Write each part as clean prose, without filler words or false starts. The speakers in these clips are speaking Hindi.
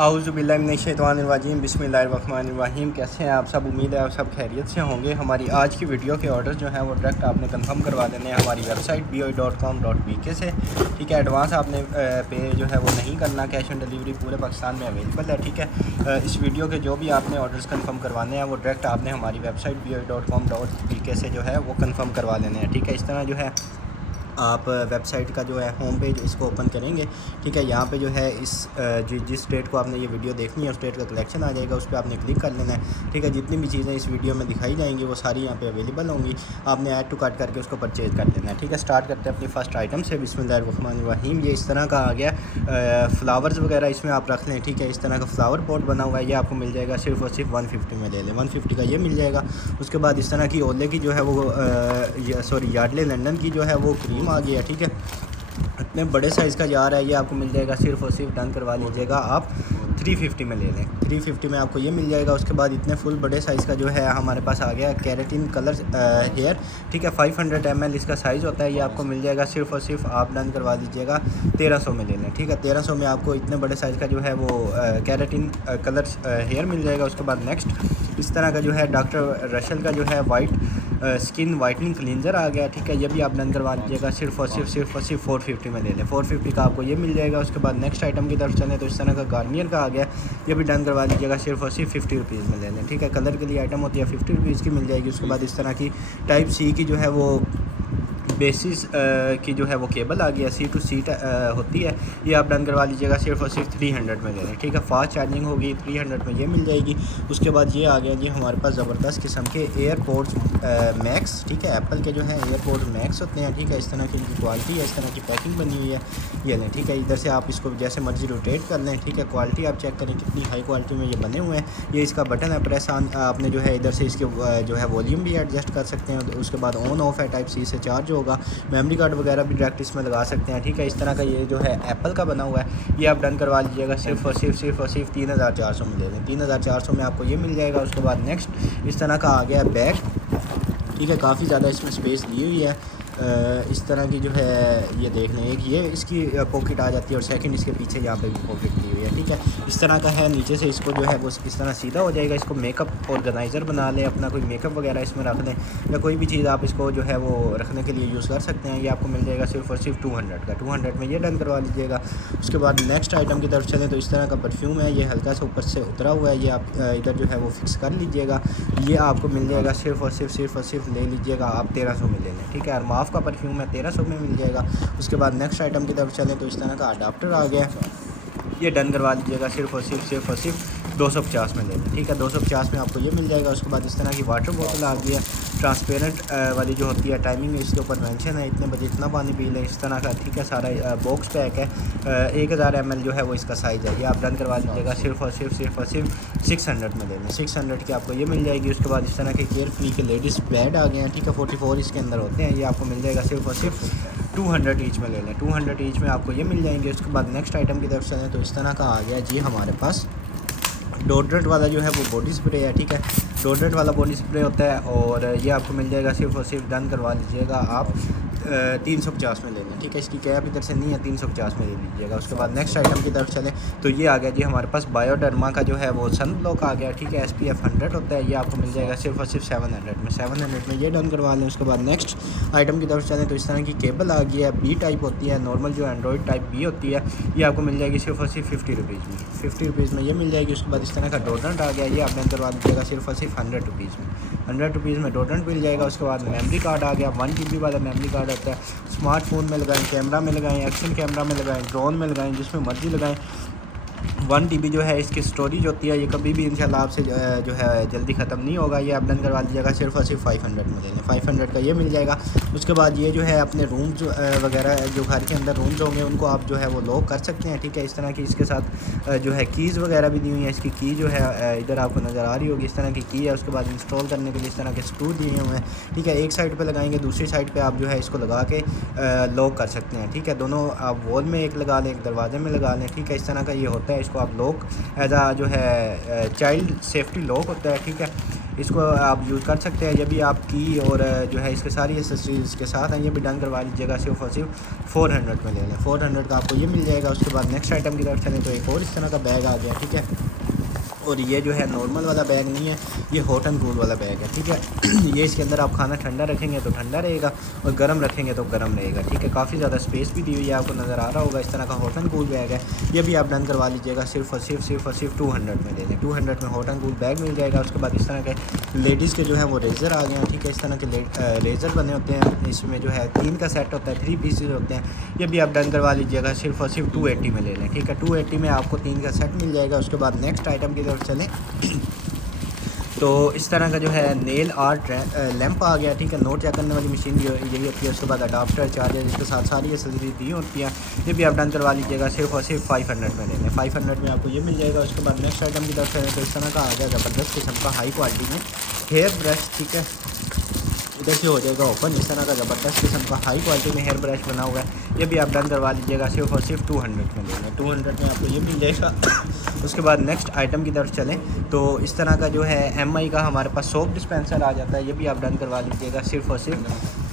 आऊज़ुबिल्लाहिमिनश्शैतानिर्रजीम बिस्मिल्लाहिर्रहमानिर्रहीम। कैसे हैं आप सब? उम्मीद है आप सब खैरियत से होंगे। हमारी आज की वीडियो के ऑर्डर जो हैं वो डायरेक्ट आपने कंफर्म करवा देने हैं हमारी वेबसाइट boi.com.bk से। ठीक है, एडवांस आपने पे जो है वो नहीं करना। कैश ऑन डिलीवरी पूरे पाकिस्तान में अवेलेबल है। ठीक है, इस वीडियो के जो भी आपने ऑर्डर्स कंफर्म करवाने हैं वो डायरेक्ट आपने हमारी वेबसाइट boi.com.bk से जो है वो कंफर्म करवा लेने हैं। ठीक है, इस तरह जो है आप वेबसाइट का जो है होम पेज इसको ओपन करेंगे। ठीक है, यहाँ पे जो है इस जिस डेट को आपने ये वीडियो देखनी है उस डेट का कलेक्शन आ जाएगा, उस पर आपने क्लिक कर लेना है। ठीक है, जितनी भी चीज़ें इस वीडियो में दिखाई जाएंगी वो सारी यहाँ पे अवेलेबल होंगी। आपने ऐड टू कार्ट करके उसको परचेज़ कर लेना है। ठीक है, स्टार्ट करते हैं अपनी फ़र्स्ट आइटम से। बिस्मिल्लाहिर्रहमानिर्रहीम। ये इस तरह का आ गया, फ्लावर्स वगैरह इसमें आप रख लें। ठीक है, इस तरह का फ्लावर पॉट बना हुआ है, ये आपको मिल जाएगा सिर्फ और सिर्फ 150 में ले लें। 150 का ये मिल जाएगा। उसके बाद इस तरह की ओले की जो है वो यार्डले लंदन की जो है वो क्रीम आ गई है। ठीक है, इतने बड़े साइज़ का जार है, ये आपको मिल जाएगा सिर्फ और सिर्फ डन करवा लीजिएगा आप 350 में ले लें। 350 में आपको ये मिल जाएगा। उसके बाद इतने फुल बड़े साइज़ का जो है हमारे पास आ गया केराटिन कलर हेयर। ठीक है, 500 ml इसका साइज़ होता है, ये आपको मिल जाएगा सिर्फ और सिर्फ आप डन करवा लीजिएगा 1300 में ले लें। ठीक है, 1300 में आपको इतने बड़े साइज़ का जो है वो केराटिन कलर हेयर मिल जाएगा। उसके बाद नेक्स्ट इस तरह का जो है डॉक्टर रशल का जो है वाइट स्किन वाइटनिंग क्लींजर आ गया। ठीक है, ये भी आप डन करवा लीजिएगा सिर्फ और सिर्फ 450 में ले लें। 450 का आपको ये मिल जाएगा। उसके बाद नेक्स्ट आइटम की तरफ चलें तो इस तरह का गार्नियर का आ गया, ये भी डन करवा लीजिएगा सिर्फ और सिर्फ 50 रुपीज़ में ले लें। ठीक है, कलर के लिए आइटम होती है 50 रुपीज़ की मिल जाएगी। उसके बाद इस तरह की टाइप सी की जो है वो बेसिस की जो है वो केबल आ गया, C to C होती है, ये आप डन करवा लीजिएगा सिर्फ और सिर्फ 300 में ले लें। ठीक है, फास्ट चार्जिंग होगी, 300 में ये मिल जाएगी। उसके बाद ये आ गया जी हमारे पास ज़बरदस्त किस्म के एयरपोर्ट्स मैक्स। ठीक है, एप्पल के जो है एयरपोर्ट्स मैक्स होते हैं। ठीक है, इस तरह की इनकी क्वालिटी है, इस तरह की पैकिंग बनी हुई है, ये लें। ठीक है, इधर से आप इसको जैसे मर्जी रोटेट कर लें। ठीक है, क्वालिटी आप चेक करें कितनी हाई क्वालिटी में ये बने हुए हैं। ये इसका बटन है, प्रेस ऑन आपने जो है इधर से इसके जो है वॉल्यूम भी एडजस्ट कर सकते हैं। उसके बाद ऑन ऑफ है, टाइप C से चार्ज होगा। मेमोरी कार्ड वगैरह भी डायरेक्ट इसमें लगा सकते हैं। ठीक है, इस तरह का ये जो है एप्पल का बना हुआ है, ये आप डन करवा लीजिएगा सिर्फ और सिर्फ 3400 में ले लें। 3400 में आपको ये मिल जाएगा। उसके बाद नेक्स्ट इस तरह का आ गया बैग। ठीक है, काफ़ी ज़्यादा इसमें स्पेस दी हुई है। इस तरह की जो है ये देख लें, एक ये इसकी पॉकेट आ जाती है और सेकंड इसके पीछे यहाँ पे भी पॉकेट दी हुई है। ठीक है, इस तरह का है, नीचे से इसको जो है वो इस तरह सीधा हो जाएगा। इसको मेकअप ऑर्गेनाइज़र बना लें, अपना कोई मेकअप वगैरह इसमें रख लें या कोई भी चीज़ आप इसको जो है वो रखने के लिए यूज़ कर सकते हैं। ये आपको मिल जाएगा सिर्फ और सिर्फ 200 का। 200 में ये डन करवा लीजिएगा। उसके बाद नेक्स्ट आइटम की तरफ चलें तो इस तरह का परफ्यूम है, ये हल्का सा ऊपर से उतरा हुआ है, ये आप इधर जो है वो फिक्स कर लीजिएगा। ये आपको मिल जाएगा सिर्फ और सिर्फ ले लीजिएगा आप 1300 में ले लें। ठीक है, अरमाफ का परफ्यूम है, 1300 में मिल जाएगा। उसके बाद नेक्स्ट आइटम की तरफ चलें तो इस तरह का अडाप्टर आ गया, ये डन करवा लीजिएगा सिर्फ और सिर्फ 250 में ले लें। ठीक है, 250 में आपको ये मिल जाएगा। उसके बाद इस तरह की वाटर बोतल आ गई है, ट्रांसपेरेंट वाली जो होती है, टाइमिंग इसके ऊपर मेंशन है, इतने बजे इतना पानी पी लें, इस तरह का। ठीक है, सारा बॉक्स पैक है, 1000 ml जो है वो इसका साइज़ है, ये आप डन करवा लीजिएगा सिर्फ और सिर्फ 600 में ले लें। 600 की आपको ये मिल जाएगी। उसके बाद इस तरह के केयर फ्री के लेडीज़ बेड आ गए हैं। ठीक है, 44 इसके अंदर होते हैं, ये आपको मिल जाएगा सिर्फ और सिर्फ 200 ईच में ले लें। 200 ईच में आपको ये मिल जाएंगे। उसके बाद नेक्स्ट आइटम की तरफ चलें तो इस तरह का आ गया जी हमारे पास डोड्रेंट वाला जो है वो बॉडी स्प्रे है। ठीक है, डोड्रेंट वाला बॉडी स्प्रे होता है और ये आपको मिल जाएगा सिर्फ और सिर्फ डन करवा लीजिएगा आप 350 में ले लें। ठीक है, इसकी कैप इधर से नहीं है, 350 में ले लीजिएगा। उसके बाद नेक्स्ट आइटम की तरफ चलें तो ये आ गया जी हमारे पास बायोडर्मा का जो है वो सन ब्लॉक आ गया। ठीक है, SPF 100 होता है, ये आपको मिल जाएगा सिर्फ और सिर्फ 700 में ये डन करवा लें। उसके बाद नेक्स्ट आइटम की तरफ चलें तो इस तरह की केबल आ गई है, B टाइप होती है, नॉर्मल जो एंड्रॉयड टाइप B होती है, ये आपको मिल जाएगी सिर्फ और सिर्फ 50 रुपीज़ में। 50 रुपीज़ में ये मिल जाएगी। उसके बाद इस तरह का डोड्रेंट आ गया, ये आप डन करवा लीजिएगा सिर्फ और सिर्फ 100 रुपीज़ में। 100 रुपीज़ में डोड्रेंट मिल जाएगा। उसके बाद मेमोरी कार्ड आ गया, 1 GB वाला मेमोरी कार्ड होता है, स्मार्टफोन में लगाएं, कैमरा में लगाएं, एक्शन कैमरा में लगाएं, ड्रोन में लगाएं, जिसमें मर्जी लगाएं। 1 TB जो है इसकी स्टोरेज होती है, ये कभी भी इंशाल्लाह आपसे जो है जल्दी ख़त्म नहीं होगा। ये आप डन करवा लीजिएगा सिर्फ और सिर्फ 500 में ले लें। 500 का ये मिल जाएगा। उसके बाद ये जो है अपने रूम्स वगैरह जो घर के अंदर रूम्स होंगे उनको आप जो है वो लॉक कर सकते हैं। ठीक है, इस तरह की इसके साथ जो है कीज़ वगैरह भी दी हुई है। इसकी की जो है इधर आपको नज़र आ रही होगी, इस तरह की की है। उसके बाद इंस्टॉल करने के लिए इस तरह के स्क्रू दिए हुए हैं। ठीक है, एक साइड पर लगाएंगे, दूसरी साइड पर आप जो है इसको लगा के लॉक कर सकते हैं। ठीक है, दोनों आप वॉल में एक लगा लें, एक दरवाजे में लगा लें। ठीक है, इस तरह का ये होता है, इसको आप लॉक एज आ जो है चाइल्ड सेफ्टी लॉक होता है। ठीक है, इसको आप यूज़ कर सकते हैं। ये भी आपकी और जो है इसके सारी एसेसरीज के साथ हैं, ये भी डन करवा लीजिएगा सिर्फ और सिर्फ 400 में ले लें। 400 का आपको ये मिल जाएगा। उसके बाद नेक्स्ट आइटम की तरफ चलें तो एक और इस तरह का बैग आ गया, ठीक है। और ये जो है नॉर्मल वाला बैग नहीं है, ये हॉट एंड कूल वाला बैग है, ठीक है। ये इसके अंदर आप खाना ठंडा रखेंगे तो ठंडा रहेगा और गर्म रखेंगे तो गर्म रहेगा, ठीक है। काफ़ी ज़्यादा स्पेस भी दी हुई है, आपको नज़र आ रहा होगा। इस तरह का हॉट एंड कूल बैग है, ये भी आप डन करवा लीजिएगा सिर्फ और सिर्फ 200 में ले लें। 200 में हॉट एंड कूल बैग मिल जाएगा। उसके बाद इस तरह के लेडीज़ के जो है वो रेज़र आ गए हैं, ठीक है। इस तरह के रेज़र बने होते हैं, इसमें जो है 3 का सेट होता है, 3 पीसेज होते हैं। ये भी आप डन करवा लीजिएगा सिर्फ और सिर्फ 280 में ले लें, ठीक है। 280 में आपको 3 का सेट मिल जाएगा। उसके बाद नेक्स्ट आइटम की तरफ चलें तो इस तरह का जो है नेल आर्ट लैंप आ गया, ठीक है। नोट चेक करने वाली मशीन यही होती है। उसके बाद अडाप्टर चार्जर, इसके साथ सारी एसेसरीज दी होती है। ये भी आप डन करवा लीजिएगा सिर्फ और सिर्फ 500 में ले लें। 500 में आपको ये मिल जाएगा। उसके बाद नेक्स्ट आइटम की तरफ चलें तो इस तरह का आ गया ज़बरदस्त किस्म का हाई क्वालिटी में हेयर ब्रश, ठीक है। इधर से हो जाएगा ओपन। इस तरह का ज़बरदस्त किस्म का हाई क्वालिटी में हेयर ब्रश बना हुआ है, ये भी आप डन करवा लीजिएगा सिर्फ और सिर्फ 200 में ले लें। 200 में आपको ये मिल जाएगा। उसके बाद नेक्स्ट आइटम की तरफ चलें तो इस तरह का जो है MI का हमारे पास सोप डिस्पेंसर आ जाता है, ये भी आप डन करवा लीजिएगा सिर्फ और सिर्फ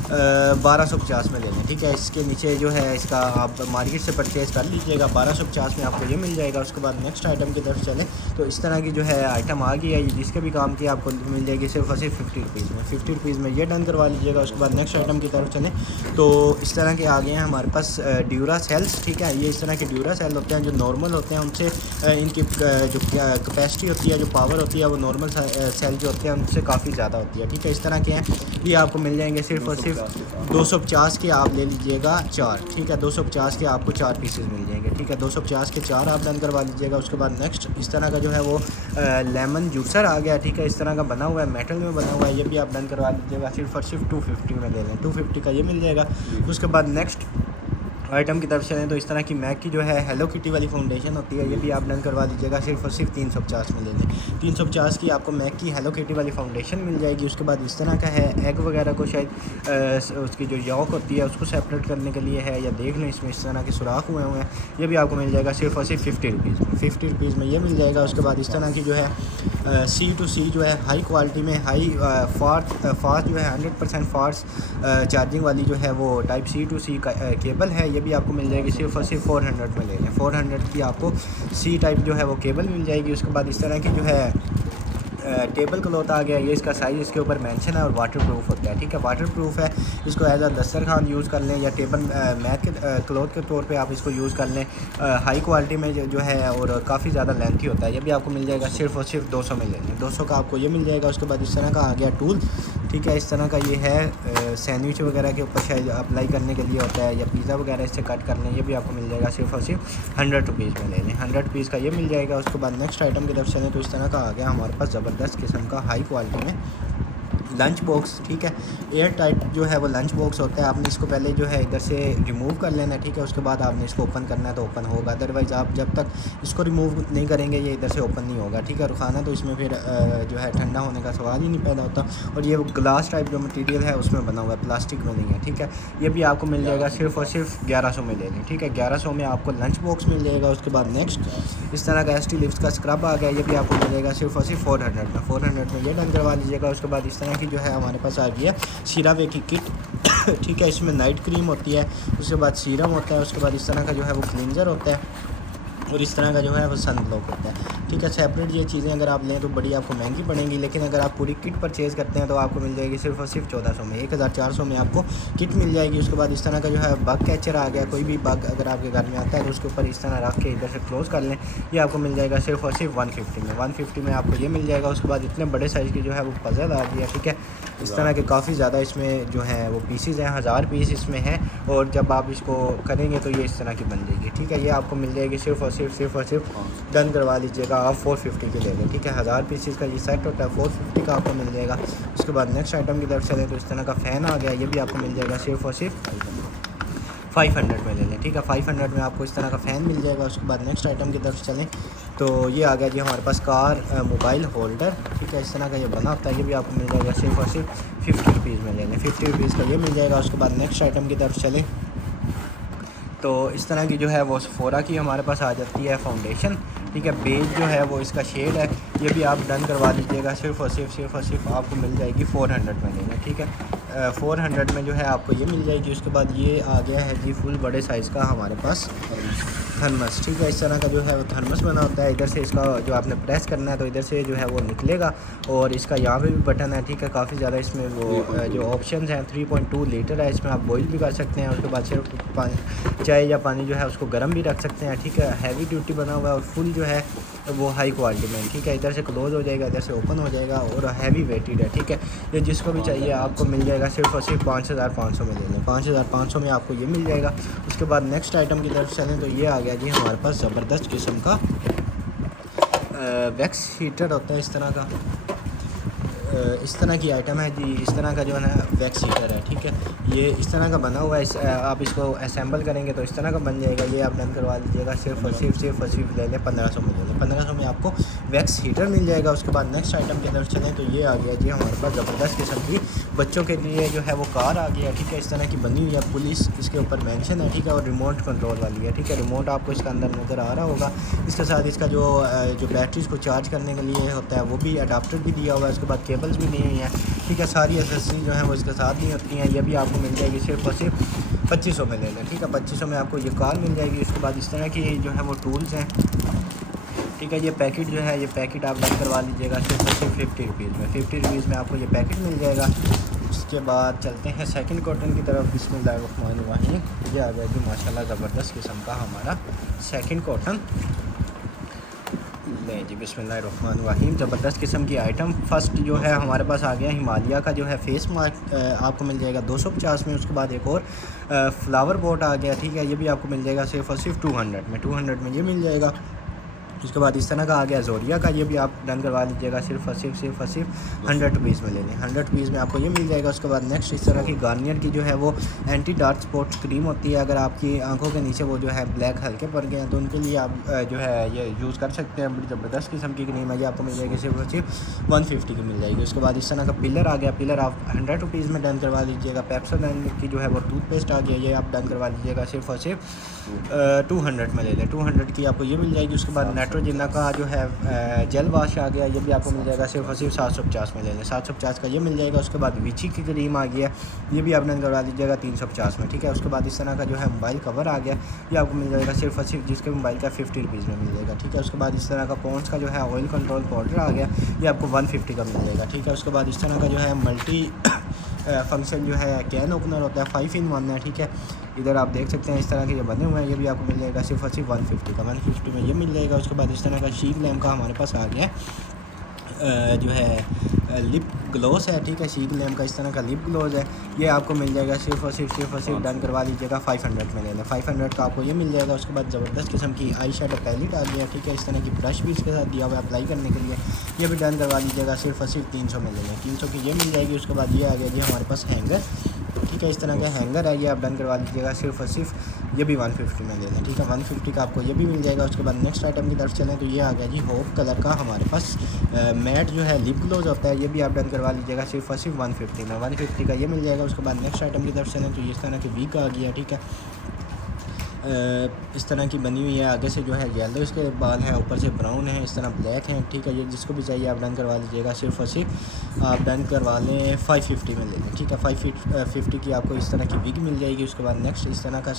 1250 में ले लें, ठीक है। इसके नीचे जो है इसका आप मार्केट से परचेज़ कर लीजिएगा, 1250 में आपको ये मिल जाएगा। उसके बाद नेक्स्ट आइटम की तरफ चलें तो इस तरह की जो है आइटम आ गई है, जिसके भी काम की आपको मिल जाएगी सिर्फ और सिर्फ 50 रुपीज़ में। 50 रुपीज़ में ये डन करवा लीजिएगा। उसके बाद नेक्स्ट आइटम की तरफ चलें तो इस तरह के आ गए हैं हमारे पास ड्यूरा सेल्स, ठीक है। ये इस तरह के ड्यूरा सेल होते हैं जो नॉर्मल होते हैं, उनसे इनकी जो कैपेसिटी होती है, जो पावर होती है, वो नॉर्मल सेल जो होते हैं उनसे काफ़ी ज़्यादा होती है, ठीक है। इस तरह के हैं, ये आपको मिल जाएंगे सिर्फ और सिर्फ 250 के आप ले लीजिएगा 4, ठीक है। 250 के आपको 4 पीसेस मिल जाएंगे, ठीक है। 250 के 4 आप डन करवा लीजिएगा। उसके बाद नेक्स्ट इस तरह का जो है वो लेमन जूसर आ गया, ठीक है। इस तरह का बना हुआ है, मेटल में बना हुआ है, ये भी आप डन करवा लीजिएगा सिर्फ और सिर्फ 250 में ले लें। 250 का ये मिल जाएगा। उसके बाद नेक्स्ट आइटम की तरफ चलें तो इस तरह की मैक की जो है हेलो किटी वाली फाउंडेशन होती है, ये भी आप डन करवा लीजिएगा सिर्फ और सिर्फ 350 में ले लें। 350 की आपको मैक की हेलो किटी वाली फाउंडेशन मिल जाएगी। उसके बाद इस तरह का है एग वगैरह को शायद उसकी जो यॉक होती है उसको सेपरेट करने के लिए है, या देख लें इसमें इस तरह के सुराख हुए हैं, ये भी आपको मिल जाएगा सिर्फ और सिर्फ 50 रुपीज़ में। 50 रुपीज़ में ये मिल जाएगा। उसके बाद इस तरह की जो है C2C जो है हाई क्वालिटी में हाई फास्ट जो है 100% फास्ट चार्जिंग वाली जो है वो टाइप C2C का केबल है, ये भी आपको मिल जाएगी सिर्फ और सिर्फ 400 में ले लें। 400 की आपको C टाइप जो है वो केबल मिल जाएगी। उसके बाद इस तरह की जो है टेबल क्लॉथ आ गया, ये इसका साइज़ इसके ऊपर मेंशन है और वाटर प्रूफ होता है, ठीक है। वाटर प्रूफ है, इसको एज अ दस्तरखान यूज़ कर लें या टेबल मैट के क्लॉथ के तौर पे आप इसको यूज़ कर लें। हाई क्वालिटी में जो है और काफ़ी ज़्यादा लेंथी होता है, ये भी आपको मिल जाएगा सिर्फ और सिर्फ 200 में ले लें। 200 का आपको ये मिल जाएगा। उसके बाद इस तरह का आ गया टूल, ठीक है। इस तरह का ये है सैंडविच वगैरह के ऊपर शायद अप्लाई करने के लिए होता है, या पिज़्ज़ा वगैरह इससे कट कर लें, ये भी आपको मिल जाएगा सिर्फ और सिर्फ 100 रुपीज़ में ले लें। 100 रुपीज़ का ये मिल जाएगा। उसके बाद नेक्स्ट आइटम की तरफ चलें तो इस तरह का आ गया हमारे पास ज़बरदस्त किस्म का हाई क्वालिटी में लंच बॉक्स, ठीक है। एयर टाइट जो है वो लंच बॉक्स होता है। आपने इसको पहले जो है इधर से रिमूव कर लेना है, ठीक है। उसके बाद आपने इसको ओपन करना है तो ओपन होगा, अदरवाइज़ आप जब तक इसको रिमूव नहीं करेंगे ये इधर से ओपन नहीं होगा, ठीक है। रुखाना तो इसमें फिर जो है ठंडा होने का सवाल ही नहीं पैदा होता। और ये ग्लास टाइप जो मटीरियल है उसमें बना हुआ है, प्लास्टिक में नहीं है, ठीक है। ये भी आपको मिल जाएगा सिर्फ और सिर्फ 1100 में ले लें, ठीक है। 1100 में आपको लंच बॉक्स मिल जाएगा। उसके बाद नेक्स्ट इस तरह का ST लिफ्ट का स्क्रब आ गया, ये भी आपको मिल जाएगा सिर्फ और सिर्फ 400 में। 400 में ये डन करवा लीजिएगा। उसके बाद इस तरह की जो है हमारे पास आ गई है सीरावे की किट, ठीक है। इसमें नाइट क्रीम होती है, उसके बाद सीरम होता है, उसके बाद इस तरह का जो है वो क्लींजर होता है, और इस तरह का जो है वो सन ब्लॉक होता है, ठीक है। सेपरेट ये चीज़ें अगर आप लें तो बड़ी आपको महंगी पड़ेंगी, लेकिन अगर आप पूरी किट परचेज़ करते हैं तो आपको मिल जाएगी सिर्फ और सिर्फ 1400 में, 1400 में आपको किट मिल जाएगी। उसके बाद इस तरह का जो है बग कैचर आ गया, कोई भी बग अगर आपके घर में आता है तो उसके ऊपर इस तरह रख के इधर से क्लोज़ कर लें, ये आपको मिल जाएगा सिर्फ और सिर्फ 150 में। 150 में आपको ये मिल जाएगा। उसके बाद इतने बड़े साइज़ की जो है वो पज़ल आ गई है, ठीक है। इस तरह के काफ़ी ज़्यादा इसमें जो है वो पीसीज़ हैं, 1000 पीस इसमें हैं, और जब आप इसको करेंगे तो ये इस तरह की बन जाएगी, ठीक है। ये आपको मिल जाएगी सिर्फ और सिर्फ डन करवा लीजिएगा आप 450 के ले लें, ठीक है। 1000 पीसीज़ का ये सेट होता है, 450 का आपको मिल जाएगा। उसके बाद नेक्स्ट आइटम की तरफ चलें तो इस तरह का फ़ैन आ गया, ये भी आपको मिल जाएगा सिर्फ और सिर्फ 500 में ले लें, ठीक है। 500 में आपको इस तरह का फ़ैन मिल जाएगा। उसके बाद नेक्स्ट आइटम की तरफ चलें तो ये आ गया जी हमारे पास कार मोबाइल होल्डर, ठीक है। इस तरह का ये बना होता है, ये भी आपको मिल जाएगा सिर्फ और सिर्फ 50 रुपीज़ में ले लें। 50 रुपीज़ का ये मिल जाएगा। उसके बाद नेक्स्ट आइटम की तरफ चलें तो इस तरह की जो है वो सफोरा की हमारे पास आ जाती है फाउंडेशन, ठीक है। बेज जो है वो इसका शेड है, ये भी आप डन करवा लीजिएगा। सिर्फ और सिर्फ आपको मिल जाएगी 400 में लेना, ठीक है। 400 में जो है आपको ये मिल जाएगी। उसके बाद ये आ गया है जी फुल बड़े साइज़ का हमारे पास थर्मस, ठीक है। इस तरह का जो है वो थर्मस बना होता है। इधर से इसका जो आपने प्रेस करना है तो इधर से जो है वो निकलेगा, और इसका यहाँ पे भी बटन है, ठीक है। काफ़ी ज़्यादा इसमें वो जो ऑप्शंस हैं, 3.2 लीटर है, इसमें आप बॉईल भी कर सकते हैं। उसके बाद सिर्फ चाय या पानी जो है उसको गर्म भी रख सकते हैं, ठीक है। हैवी ड्यूटी बना हुआ है और फुल जो है वो हाई क्वालिटी में, ठीक है। इधर से क्लोज हो जाएगा, इधर से ओपन हो जाएगा, और हैवी वेटेड है, ठीक है। ये जिसको भी चाहिए आपको मिल जाएगा। सिर्फ और सिर्फ 5500 में ले लें, 5500 में आपको ये मिल जाएगा। उसके बाद नेक्स्ट आइटम की तरफ चलें तो ये आ गया जी हमारे पास ज़बरदस्त किस्म का वैक्स हीटर होता है इस तरह का। इस तरह की आइटम है जी, इस तरह का जो है ना वैक्स हीटर है, ठीक है। ये इस तरह का बना हुआ है। आप इसको असेंबल करेंगे तो इस तरह का बन जाएगा। ये आप डन करवा लीजिएगा। सिर्फ और सिर्फ ले लें 1500 में ले लें। 1500 में आपको वैक्स हीटर मिल जाएगा। उसके बाद नेक्स्ट आइटम की तरफ चलें तो ये आ गया जी हमारे पास ज़बरदस्त किस्म की बच्चों के लिए जो है वो कार आ गया, ठीक है। इस तरह की बनी हुई है, पुलिस इसके ऊपर मेंशन है, ठीक है। और रिमोट कंट्रोल वाली है, ठीक है। रिमोट आपको इसका अंदर नज़र आ रहा होगा। इसके साथ इसका जो बैटरीज़ को चार्ज करने के लिए होता है वो भी अडाप्टर भी दिया हुआ है। उसके बाद केबल्स भी दी हुई हैं, ठीक है। सारी एसेसरी जो है वो इसके साथ ही होती हैं। ये भी आपको मिल जाएगी सिर्फ और सिर्फ 2500 में ले लें, ठीक है। 2500 में आपको ये कार मिल जाएगी। उसके बाद इस तरह की जो है वो टूल्स हैं, ठीक है। ये पैकेट जो है, ये पैकेट आप बंद करवा लीजिएगा सिर्फ और सिर्फ 50 रुपीज़ में। 50 रुपीज़ में आपको ये पैकेट मिल जाएगा। उसके बाद चलते हैं सेकंड कॉटन की तरफ। बिस्मिल्लाहिर्रहमानिर्रहीम। ये आ गया जी माशाल्लाह ज़बरदस्त किस्म का हमारा सेकंड कॉटन। नहीं जी, बिस्मिल्लाहिर्रहमानिर्रहीम। ज़बरदस्त किस्म की आइटम। फर्स्ट जो है हमारे पास आ गया हिमालय का जो है फेस मास्क, आपको मिल जाएगा 250 में। उसके बाद एक और फ्लावर पॉट आ गया, ठीक है। ये भी आपको मिल जाएगा सिर्फ और सिर्फ 200 में ये मिल जाएगा। उसके बाद इस तरह का आ गया जोरिया का, ये भी आप डन करवा लीजिएगा। सिर्फ और सिर्फ 100 रुपीज़ में ले लें। 100 रुपीज़ में आपको ये मिल जाएगा। उसके बाद नेक्स्ट इस तरह की गार्नियर की जो है वो एंटी डार्क स्पॉट्स क्रीम होती है। अगर आपकी आंखों के नीचे वो जो है ब्लैक हल्के पड़ गए हैं तो उनके लिए आप जो है ये यूज़ कर सकते हैं। बड़ी ज़बरदस्त किस्म की क्रीम है, ये आपको मिल जाएगी सिर्फ और सिर्फ 150 की मिल जाएगी। उसके बाद इस तरह का पिलर आ गया, पिलर आप 100 रुपीज़ में डन करवा लीजिएगा। पेप्सोडेंट की जो है वो टूथपेस्ट आ गया, ये आप डन करवा लीजिएगा सिर्फ और सिर्फ 200 में ले लें। 200 की आपको ये मिल जाएगी। उसके बाद नेट्रोजिना का जो है जेल वाश आ गया, ये भी आपको मिल जाएगा सिर्फ और सिर्फ 750 में ले लें। 750 का ये मिल जाएगा। उसके बाद विची की क्रीम आ गया, ये भी आप डन करवा लीजिएगा 350 में, ठीक है। उसके बाद इस तरह का जो है मोबाइल कवर आ गया, ये आपको मिल जाएगा सिर्फ और सिर्फ जिसके मोबाइल का 50 रुपीज़ में मिल जाएगा, ठीक है। उसके बाद इस तरह का पॉन्ड्स का जो है ऑयल कंट्रोल पाउडर आ गया, ये आपको 150 का मिल जाएगा, ठीक है। उसके बाद इस तरह का जो है मल्टी फंक्शन जो है कैन ओपनर होता है, 5 in 1 है, ठीक है। इधर आप देख सकते हैं इस तरह के जो बने हुए हैं, ये भी आपको मिल जाएगा सिर्फ और सिर्फ 150 का। 150 में ये मिल जाएगा। उसके बाद इस तरह का शीक लैम्प का हमारे पास आ गया जो है लिप ग्लोस है, ठीक है। शीक लैम्प का इस तरह का लिप ग्लोस है, ये आपको मिल जाएगा सिर्फ और सिर्फ डन करवा लीजिएगा 500 में ले लें। 500 का आपको ये मिल जाएगा। उसके बाद ज़बरदस्त किस्म की आई शेडो पैलेट आ गया, ठीक है। इस तरह की ब्रश भी इसके साथ दिया हुआ है अप्लाई करने के लिए, ये भी डन करवा लीजिएगा सिर्फ और सिर्फ 300 में ले लें। 300 की ये मिल जाएगी। उसके बाद ये आ गया जी हमारे पास हैंगर, ठीक है। इस तरह का हैंगर है, ये आप डन करवा लीजिएगा सिर्फ और सिर्फ ये भी 150 में ले लें, ठीक है। 150 का आपको ये भी मिल जाएगा। उसके बाद नेक्स्ट आइटम की तरफ चलें तो ये आ गया जी होप कलर का हमारे पास मैट जो है लिप ग्लोज होता है, ये भी आप डन करवा लीजिएगा सिर्फ और सिर्फ 150 में। 150 का ये मिल जाएगा। उसके बाद नेक्स्ट आइटम की तरफ चलें तो इस तरह की वीक आ गया, ठीक है। इस तरह की बनी हुई है, आगे से जो है येलो इसके बाल हैं, ऊपर से ब्राउन है, इस तरह ब्लैक हैं, ठीक है। ये जिसको भी चाहिए आप डन करवा लीजिएगा सिर्फ और सिर्फ आप डन करवा लें 550 में ले लें, ठीक है। 550 की आपको इस तरह की विग मिल जाएगी। उसके बाद नेक्स्ट इस तरह का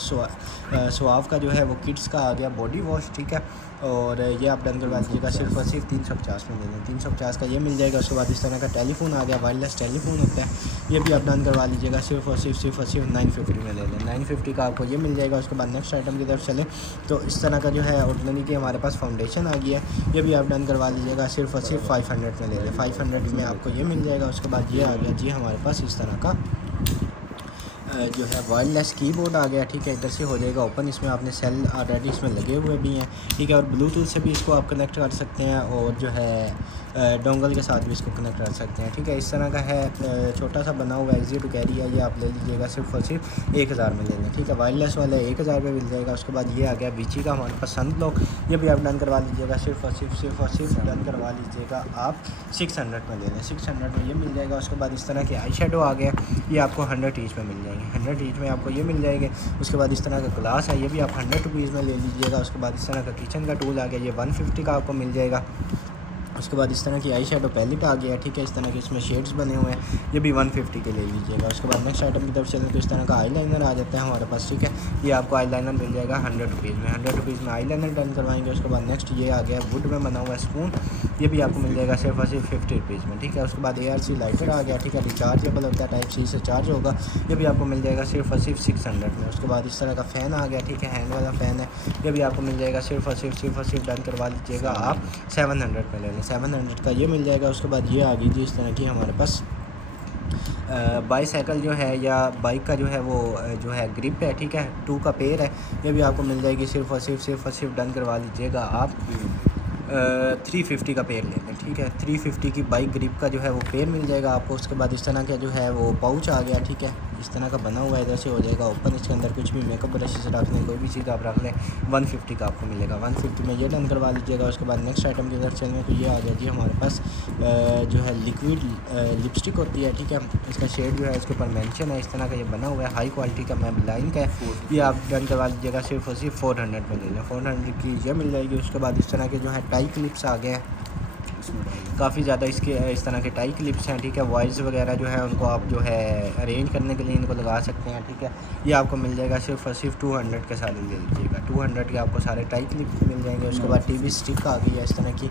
स्वाव का जो है वो किड्स का आ गया बॉडी वॉश, ठीक है। और ये आप डन करवा लीजिएगा सिर्फ और सिर्फ 350 में ले लें। 350 का ये मिल जाएगा। उसके बाद इस तरह का टेलीफोन आ गया, वायरलेस टेलीफोन होता है, ये भी आप डन करवा लीजिएगा सिर्फ और सिर्फ 950 में ले लें। 950 का आपको ये मिल जाएगा। उसके बाद नेक्स्ट आइटम की तरफ चलें तो इस तरह का जो है ऑर्डिनरी की हमारे पास फाउंडेशन आ गया, ये भी आप डन करवा लीजिएगा सिर्फ और सिर्फ 500 में ले लें। 500 में आपको ये मिल जाएगा। उसके बाद ये आ गया जी हमारे पास इस तरह का जो है वायरलेस कीबोर्ड आ गया, ठीक है। इधर से हो जाएगा ओपन, इसमें आपने सेल ऑलरेडी इसमें लगे हुए भी हैं, ठीक है। और ब्लूटूथ से भी इसको आप कनेक्ट कर सकते हैं। और जो है डोंगल के साथ भी इसको कनेक्ट कर सकते हैं। ठीक है, इस तरह का है, छोटा सा बना हुआ ईजी टू कैरी है। ये आप ले लीजिएगा सिर्फ और सिर्फ 1000 में ले लें। ठीक है, वायरलेस वाला 1000 में मिल जाएगा। उसके बाद ये आ गया बीची का हमारे पसंद लोग, ये भी आप डन करवा लीजिएगा सिर्फ और सिर्फ डन करवा लीजिएगा आप 600 में ले लें। 600 में ये मिल जाएगा। उसके बाद इस तरह के आई शेडो आ गया, ये आपको 100 ईच में मिल जाएंगे। 100 ईच में आपको ये मिल जाएंगे। उसके बाद इस तरह का ग्लास है, ये भी आप 100 रुपीज़ में ले लीजिएगा। उसके बाद इस तरह का किचन का टूल आ गया, ये 150 का आपको मिल जाएगा। उसके बाद इस तरह की आई शेडो पैलेट आ गया। ठीक है, इस तरह के इसमें शेड्स बने हुए हैं, ये भी 150 के ले लीजिएगा। उसके बाद नेक्स्ट आइटम की तरफ चलें तो इस तरह का आई लाइनर आ जाता है हमारे पास। ठीक है, ये आपको आई लाइनर मिल जाएगा 100 रुपीज़ में। 100 रुपीज़ में आई लाइनर डन करवाएंगे। उसके बाद नेक्स्ट ये आ गया वुड में बना हुआ स्पून, ये भी आपको मिल जाएगा सिर्फ और सिर्फ 50 रुपीज़ में। ठीक है, उसके बाद ARC लाइटर आ गया। ठीक है, रिचार्जेबल होता है, टाइप C से चार्ज होगा, ये भी आपको मिल जाएगा सिर्फ और सिर्फ 600 में। उसके बाद इस तरह का फ़ैन आ गया। ठीक है, हैंड वाला फ़ैन है, ये भी आपको मिल जाएगा सिर्फ और सिर्फ डन करवा लीजिएगा आप 700 में ले लें। 700 का ये मिल जाएगा। उसके बाद ये आ गई जी इस तरह की हमारे पास बाईसाइकिल जो है या बाइक का जो है वो जो है ग्रिप है। ठीक है, 2 का पेयर है, ये भी आपको मिल जाएगी सिर्फ और सिर्फ डन करवा लीजिएगा आप 350 का पेयर ले लें। ठीक है, 350 की बाइक ग्रिप का जो है वो पेयर मिल जाएगा आपको। उसके बाद इस तरह का जो है वो पाउच आ गया। ठीक है, इस तरह का बना हुआ है, इधर से हो जाएगा ओपन, इसके अंदर कुछ भी मेकअप ब्रशेस रख लें, कोई भी चीज़ आप रख लें, 150 का आपको मिलेगा। 150 में ये डन करवा लीजिएगा। उसके बाद नेक्स्ट आइटम की तरफ चलें तो ये आ गया जी हमारे पास जो है लिक्विड लिपस्टिक होती है। ठीक है, इसका शेड जो है इसके ऊपर मेंशन है, इस तरह का ये बना हुआ है, हाई क्वालिटी का मैबलाइन का है, ये आप डन करवा लीजिएगा सिर्फ और सिर्फ 400 में ले लें। 400 की ये मिल जाएगी। उसके बाद इस तरह के जो है टाई क्लिप्स आ गए हैं, काफ़ी ज़्यादा इसके इस तरह के टाई क्लिप्स हैं। ठीक है, वॉइस वगैरह जो है उनको आप जो है अरेंज करने के लिए इनको लगा सकते हैं। ठीक है, ये आपको मिल जाएगा सिर्फ और सिर्फ 200 के साथ ले लीजिएगा। 200 के आपको सारे टाई क्लिप्स मिल जाएंगे। उसके बाद TV स्टिक आ गई है, इस तरह की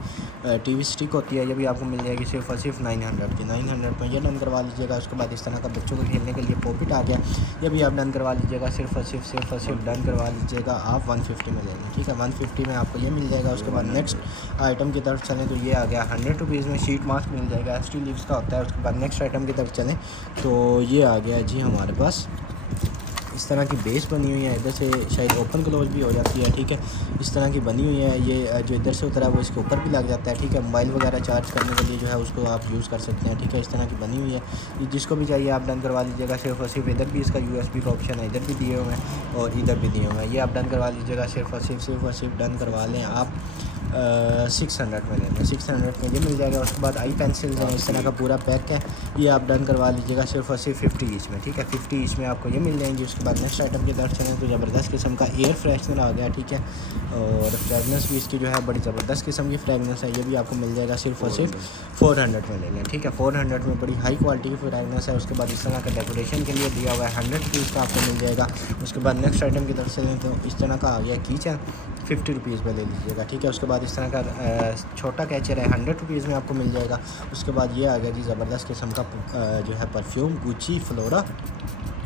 TV स्टिक होती है, ये भी आपको मिल जाएगी सिर्फ और सिर्फ 900 की। 900 में ये डन करवा लीजिएगा। उसके बाद इस तरह का बच्चों को खेलने के लिए पॉकेट आ गया, ये भी आप डन करवा लीजिएगा सिर्फ और सिर्फ डन करवा लीजिएगा आप 150 में ले लें। ठीक है, 150 में आपको ये मिल जाएगा। उसके बाद नेक्स्ट आइटम की तरफ चलें तो ये आ गया 100 रुपीज़ में शीट मास्क मिल जाएगा, ST लीव्स का होता है। उसके बाद नेक्स्ट आइटम की तरफ चलें तो ये आ गया जी हमारे पास इस तरह की बेस बनी हुई है, इधर से शायद ओपन क्लोज भी हो जाती है। ठीक है, इस तरह की बनी हुई है, ये जो इधर से उतरा है वो इसके ऊपर भी लग जाता है। ठीक है, मोबाइल वगैरह चार्ज करने के लिए जो है उसको आप यूज़ कर सकते हैं। ठीक है, इस तरह की बनी हुई है, ये जिसको भी चाहिए आप डन करवा लीजिएगा सिर्फ और सिर्फ। इधर भी इसका USB का ऑप्शन है, इधर भी दिए हुए हैं और इधर भी दिए हुए हैं, ये आप डन करवा लीजिएगा सिर्फ और सिर्फ डन करवा लें आप 600 में ले लें। 600 में ये मिल जाएगा। उसके बाद आई पेंसिल्स हैं, इस तरह का पूरा पैक है, ये आप डन करवा लीजिएगा सिर्फ और सिर्फ 50 ईच में। ठीक है, 50 ईच में आपको ये मिल जाएंगी। उसके बाद नेक्स्ट आइटम की तरफ चलें तो ज़बरदस्त किस्म का एयर फ्रेशनर आ गया। ठीक है, और फ्रेगनेंस भी इसकी जो है बड़ी ज़बरदस्त किस्म की फ्रेगनेंस है, ये भी आपको मिल जाएगा सिर्फ और सिर्फ 400 में ले लें। ठीक है, 400 में बड़ी हाई क्वालिटी की फ्रेगनेंस है। उसके बाद इस तरह का डेकोरेशन के लिए दिया हुआ है, 100 रुपीज़ का आपको मिल जाएगा। उसके बाद नेक्स्ट आइटम की तरफ चलें तो इस तरह का आ गया किचन, 50 रुपीज़ में ले लीजिएगा। ठीक है, उसके बाद इस तरह का छोटा कैचर है, 100 रुपीज़ में आपको मिल जाएगा। उसके बाद ये आ गया जी ज़बरदस्त किस्म का जो है perfume Gucci flora,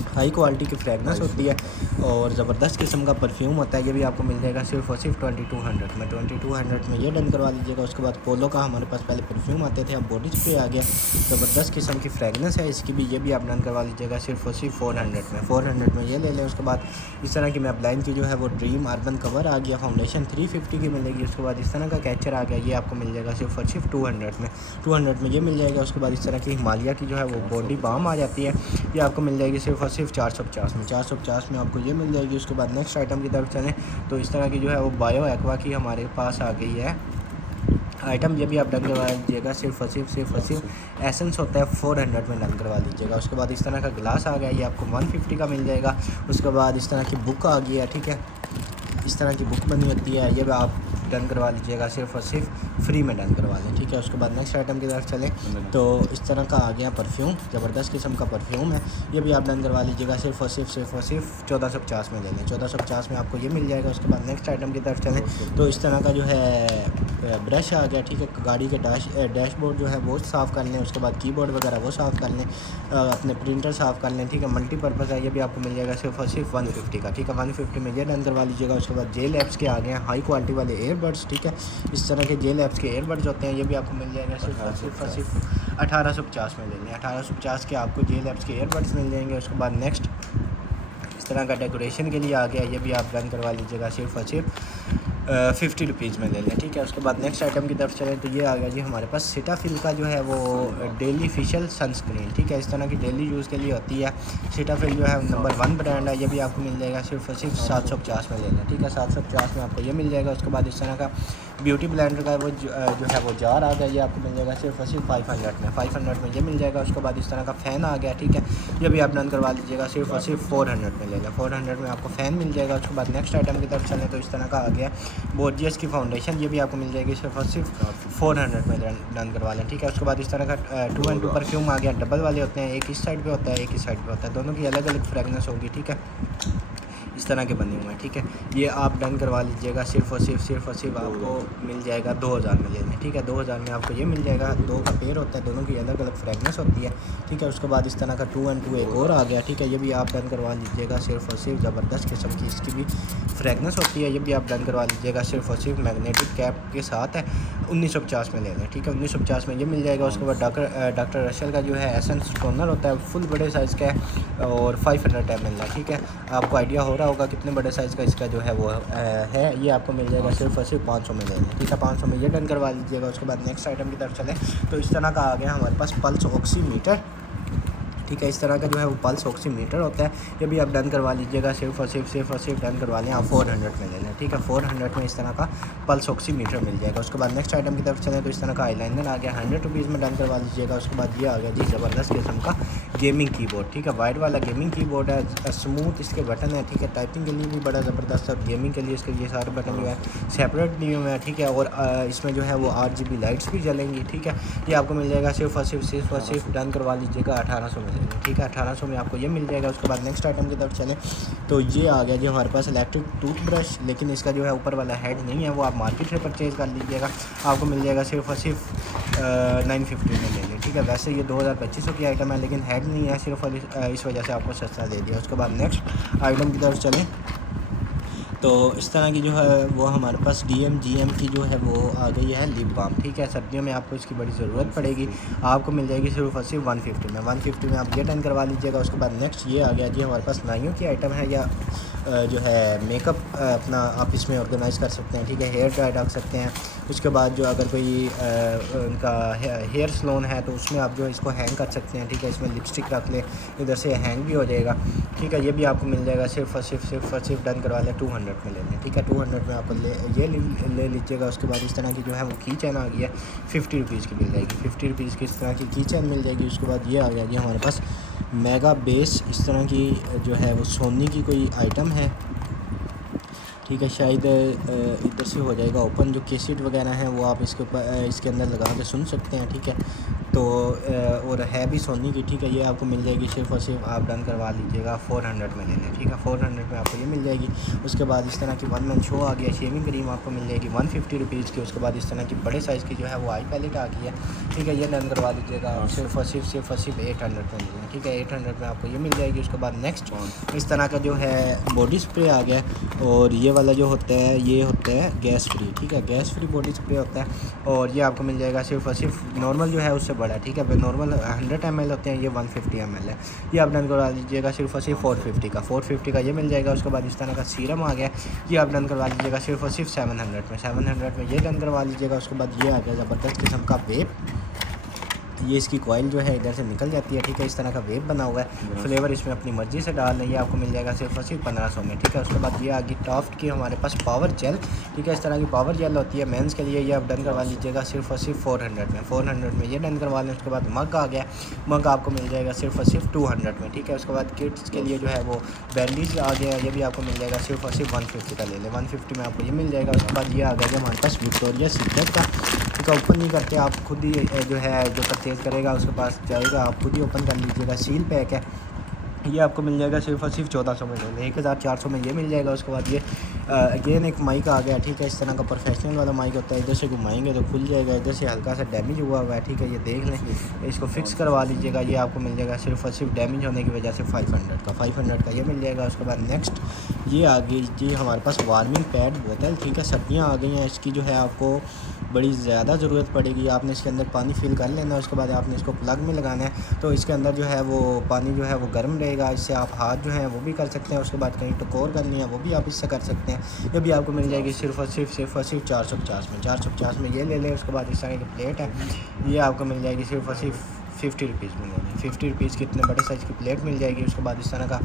high quality की फ्रेगनेंस होती है और ज़बरदस्त किस्म का परफ्यूम होता है, ये भी आपको मिल जाएगा सिर्फ और सिर्फ 2200 में। 2200 में ये डन करवा लीजिएगा। उसके बाद पोलो का हमारे पास पहले परफ्यूम आते थे, अब बॉडी स्प्रे आ गया, ज़बरदस्त किस्म की फ्रेगनेंस है इसकी भी, ये भी आप डन करवा लीजिएगा सिर्फ और सिर्फ 400 में। 400 में ये ले लें। उसके बाद इस तरह की मैबलाइन की जो है वो ड्रीम अर्बन कवर आ गया, फाउंडेशन 350 की मिलेगी। उसके बाद इस तरह का कैचर आ गया, ये आपको मिल जाएगा सिर्फ और सिर्फ 200 में। 200 में ये मिल जाएगा। उसके बाद इस तरह की हिमालय की जो है वो बॉडी बाम आ जाती है, ये आपको मिल जाएगी सिर्फ और सिर्फ 450 में। 450 में आपको ये मिल जाएगी। उसके बाद नेक्स्ट आइटम की तरफ चलें तो इस तरह की जो है वो बायो एक्वा की हमारे पास आ गई है आइटम, ये भी आप डन करवा लीजिएगा सिर्फ और सिर्फ एसेंस होता है 400 में डन करवा लीजिएगा। उसके बाद इस तरह का ग्लास आ गया, ये आपको 150 का मिल जाएगा। उसके बाद इस तरह की बुक आ गई है। ठीक है, इस तरह की बुक बनी होती है, ये भी आप डन करवा लीजिएगा सिर्फ और सिर्फ फ्री में डन करवा लें। ठीक है, उसके बाद नेक्स्ट आइटम की तरफ चलें तो इस तरह का आ गया परफ्यूम, ज़बरदस्त किस्म का परफ्यूम है, ये भी आप डन करवा लीजिएगा सिर्फ और सिर्फ 1450 में ले लें। 1450 में आपको ये मिल जाएगा। उसके बाद नेक्स्ट आइटम की तरफ चलें तो इस तरह का जो है ब्रश आ गया। ठीक है, गाड़ी के डैशबोर्ड जो है वो साफ़ कर लें, उसके बाद कीबोर्ड वगैरह वो साफ़ कर लें, अपने प्रिंटर साफ़ कर लें। ठीक है, मल्टीपर्पज़ है, ये भी आपको मिल जाएगा सिर्फ और सिर्फ 150 का। ठीक है, 150 में ये डन करवा लीजिएगा। उसके बाद जेल एप्स के आ गए हैं हाई क्वालिटी वाले एयरबड्स। ठीक है, इस तरह के जेल एप्स के एयरबड्स होते हैं, ये भी आपको मिल जाएगा सिर्फ और सिर्फ 1850 में ले लें। 1850 के आपको जेल एप्स के एयरबड्स मिल जाएंगे। उसके बाद नेक्स्ट इस तरह का डेकोरेशन के लिए आ गया, ये भी आप डन करवा लीजिएगा सिर्फ और सिर्फ 50 रुपीज़ में ले लें, ठीक है। उसके बाद नेक्स्ट आइटम की तरफ चलें तो ये आ गया जी हमारे पास सीटाफिल का जो है वो डेली फेशियल सनस्क्रीन, ठीक है। इस तरह की डेली यूज़ के लिए होती है। सीटाफिल जो है नंबर 1 ब्रांड है, ये भी आपको मिल जाएगा सिर्फ और सिर्फ 750 में ले लें, ठीक है। 750 में आपको ये मिल जाएगा। उसके बाद इस तरह का ब्यूटी ब्लेंडर का वो जो है वो जार आ गया, ये आपको मिल जाएगा सिर्फ और सिर्फ 500 में ये मिल जाएगा। उसके बाद इस तरह का फ़ैन आ गया, ठीक है। ये भी आप डन करवा लीजिएगा, सिर्फ और सिर्फ 400 में ले लें। 400 में आपको फ़ैन मिल जाएगा। उसके बाद नेक्स्ट आइटम की तरफ चलें तो इस तरह का आ गया बोर्जियस की फाउंडेशन, ये भी आपको मिल जाएगी सिर्फ और सिर्फ 400 में डन करवा लें, ठीक है। उसके बाद इस तरह का 2 and 2 परफ्यूम आ गया, डबल वाले होते हैं, एक इस साइड पे होता है, एक इस साइड पे होता है, दोनों की अलग अलग फ्रेगनेंस होगी, ठीक है। इस तरह के बने हुए हैं, ठीक है। ये आप डन करवा लीजिएगा, सिर्फ और सिर्फ आपको मिल जाएगा 2000 में ले लें, ठीक है। 2000 में आपको ये मिल जाएगा। 2 का पेयर होता है, दोनों की अलग अलग फ्रेगनेंस होती है, ठीक है। उसके बाद इस तरह का 2 and 2 एक और आ गया, ठीक है। ये भी आप डन करवा लीजिएगा, सिर्फ और सिर्फ ज़बरदस्त किस्म की इसकी भी फ्रेगनेंस होती है। ये भी आप डन करवा लीजिएगा, सिर्फ और सिर्फ मैग्नेटिक कैप के साथ है, 1950 में ले लें, ठीक है। 1950 में ये मिल जाएगा। उसके बाद डॉक्टर रशल का जो है एसेंस टोनर होता है, फुल बड़े साइज़ का है और 500 ml है, ठीक है। आपको आइडिया हो रहा होगा कितने बड़े साइज़ का इसका जो है वो है। ये आपको मिल जाएगा सिर्फ और सिर्फ 500 में ले लें, ठीक है। 500 में ये डन करवा लीजिएगा। उसके बाद नेक्स्ट आइटम की तरफ चलें तो इस तरह का आ गया हमारे पास पल्स ऑक्सीमीटर, ठीक है। इस तरह का जो है वो पल्स ऑक्सीमीटर होता है, ये भी आप डन करवा लीजिएगा, सिर्फ और सिर्फ डन करवा लें आप 400 में ले लें, ठीक है। 400 में इस तरह का पल्स ऑक्सीमीटर मिल जाएगा। उसके बाद नेक्स्ट आइटम की तरफ चलें तो इस तरह का आईलाइनर आ गया, 100 रुपीज़ में डन करवा लीजिएगा। उसके बाद ये आ गया जी ज़बरदस्त किस्म का गेमिंग कीबोर्ड, ठीक है। वाइट वाला गेमिंग कीबोर्ड है, स्मूथ इसके बटन है, ठीक है। टाइपिंग के लिए भी बड़ा ज़बरदस्त है, गेमिंग के लिए इसके ये सारे बटन जो है सेपरेट दिए हुए हैं, ठीक है। और इसमें जो है वो 8GB लाइट्स भी जलेंगी, ठीक है। ये आपको मिल जाएगा सिर्फ और सिर्फ डन करवा लीजिएगा 1800 में लेंगे, ठीक है। 1800 में आपको ये मिल जाएगा। उसके बाद नेक्स्ट आइटम की तरफ चलें तो ये आ गया जी हमारे पास इलेक्ट्रिक टूथब्रश, लेकिन इसका जो है ऊपर वाला हेड नहीं है, वो आप मार्केट से परचेज़ कर लीजिएगा। आपको मिल जाएगा सिर्फ और सिर्फ 950 में ले लें, ठीक है। वैसे ये 2200 की आइटम है, लेकिन हेड नहीं है सिर्फ, और इस वजह से आपको सस्ता दे दिया। उसके बाद नेक्स्ट आइटम की तरफ चलें तो इस तरह की जो है वो हमारे पास GM की जो है वो आ गई है लिप बाम, ठीक है। सर्दियों में आपको इसकी बड़ी ज़रूरत पड़ेगी, आपको मिल जाएगी सिर्फ और सिर्फ 150 में आप ये डन करवा लीजिएगा। उसके बाद नेक्स्ट ये आ गया जी हमारे पास नाइयों की आइटम है, या जो है मेकअप अपना आप इसमें ऑर्गेनाइज़ कर सकते हैं, ठीक है। हेयर ड्राई रख सकते हैं। उसके बाद जो अगर कोई उनका हेयर सलोन है तो उसमें आप जो इसको हैंग कर सकते हैं, ठीक है। इसमें लिपस्टिक रख लें, इधर से हैंग भी हो जाएगा, ठीक है। ये भी आपको मिल जाएगा सिर्फ और सिर्फ डन करवा लें 200 में ले लें, ठीक है। 200 में आपको ले लीजिएगा। उसके बाद इस तरह की जो है वो की चैन आ गई है, 50 रुपीज़ की मिल जाएगी, 50 रुपीज़ की इस तरह की चैन मिल जाएगी। उसके बाद ये आ गया जी हमारे पास मेगा बेस, इस तरह की जो है वो सोनी की कोई आइटम है, ठीक है। शायद इधर से हो जाएगा ओपन, जो कैसेट वगैरह हैं वो आप इसके ऊपर इसके अंदर लगा के सुन सकते हैं, ठीक है। तो और है भी सोनी की, ठीक है। ये आपको मिल जाएगी सिर्फ और सिर्फ आप डन करवा लीजिएगा 400 में ले लें, ठीक है। 400 में आपको ये मिल जाएगी। उसके बाद इस तरह की 1 मैन शो आ गया, शेविंग क्रीम आपको मिल जाएगी 150 रुपीज़ की। उसके बाद इस तरह की बड़े साइज़ की जो है वो आई पैलेट आ गई है, ठीक है। ये डन करवा लीजिएगा सिर्फ और सिर्फ 800 में ले लें, ठीक है। 800 में आपको ये मिल जाएगी। उसके बाद नेक्स्ट इस तरह का जो है बॉडी स्प्रे आ गया, और ये वाला जो होता है ये होता है गैस फ्री, ठीक है। गैस फ्री बॉडी स्प्रे होता है, और ये आपको मिल जाएगा सिर्फ और सिर्फ नॉर्मल जो है उससे बड़ा, ठीक है। नॉर्मल 100 ml होते हैं, ये 150 ml है। ये आप डन करवा लीजिएगा सिर्फ और सिर्फ 450 का ये मिल जाएगा। उसके बाद इस तरह का सीरम आ गया, ये आप डन करवा लीजिएगा सिर्फ और सिर्फ 700 में ये डन करवा लीजिएगा। उसके बाद ये आ गया ज़बरदस्त किस्म का वेप, ये इसकी कॉइल जो है इधर से निकल जाती है, ठीक है। इस तरह का वेब बना हुआ है, फ्लेवर इसमें अपनी मर्ज़ी से डाल लें, ये आपको मिल जाएगा सिर्फ और सिर्फ 1500 में, ठीक है। उसके बाद ये आ गई टॉफ्ट की हमारे पास पावर जेल, ठीक है। इस तरह की पावर जेल होती है मेंस के लिए, ये आप डन करवा लीजिएगा सिर्फ और सिर्फ 400 में ये डन करवा लें। उसके बाद मग आ गया, मग आपको मिल जाएगा सिर्फ और सिर्फ 200 में, ठीक है। उसके बाद किड्स के लिए जो है वो बैंडीज आ गया, ये भी आपको मिल जाएगा सिर्फ और सिर्फ 150 का ले लें, 150 में आपको ये मिल जाएगा। उसके बाद ये आ गया हमारे पास विक्टोरिया सीक्रेट का, ठीक है। ओपन नहीं करते, आप खुद ही जो है जो परचेज़ करेगा उसके पास जाएगा, आप खुद ही ओपन कर लीजिएगा। सील पैक है, ये आपको मिल जाएगा सिर्फ और सिर्फ 1400 में, 1400 में ये मिल जाएगा। उसके बाद ये अगेन एक माइक आ गया, ठीक है। इस तरह का प्रोफेशनल वाला माइक होता है, इधर से घुमाएंगे तो खुल जाएगा, इधर से हल्का सा डैमेज हुआ हुआ है, ठीक है। ये देख लें, इसको फिक्स करवा लीजिएगा। ये आपको मिल जाएगा सिर्फ और सिर्फ डैमेज होने की वजह से 500 का ये मिल जाएगा। उसके बाद नेक्स्ट ये आ गई जी हमारे पास वार्मिंग पैड बोतल, ठीक है। सर्दियाँ आ गई हैं, इसकी जो है आपको बड़ी ज़्यादा ज़रूरत पड़ेगी। आपने इसके अंदर पानी फिल कर लेना है, उसके बाद आपने इसको प्लग में लगाना है। तो इसके अंदर जो है वो पानी जो है वो गर्म रहेगा, इससे आप हाथ जो है वो भी कर सकते हैं। उसके बाद कहीं टकोर करनी है वो भी आप इससे कर सकते हैं। ये भी आपको मिल जाएगी सिर्फ और सिर्फ 450 में। 450 में ये ले लें। उसके बाद इस तरह की प्लेट है, ये आपको मिल जाएगी सिर्फ और सिर्फ 50 रुपीज़ में लेंगे। 50 रुपीज़ की इतने बड़े साइज़ की प्लेट मिल जाएगी। उसके बाद इस तरह का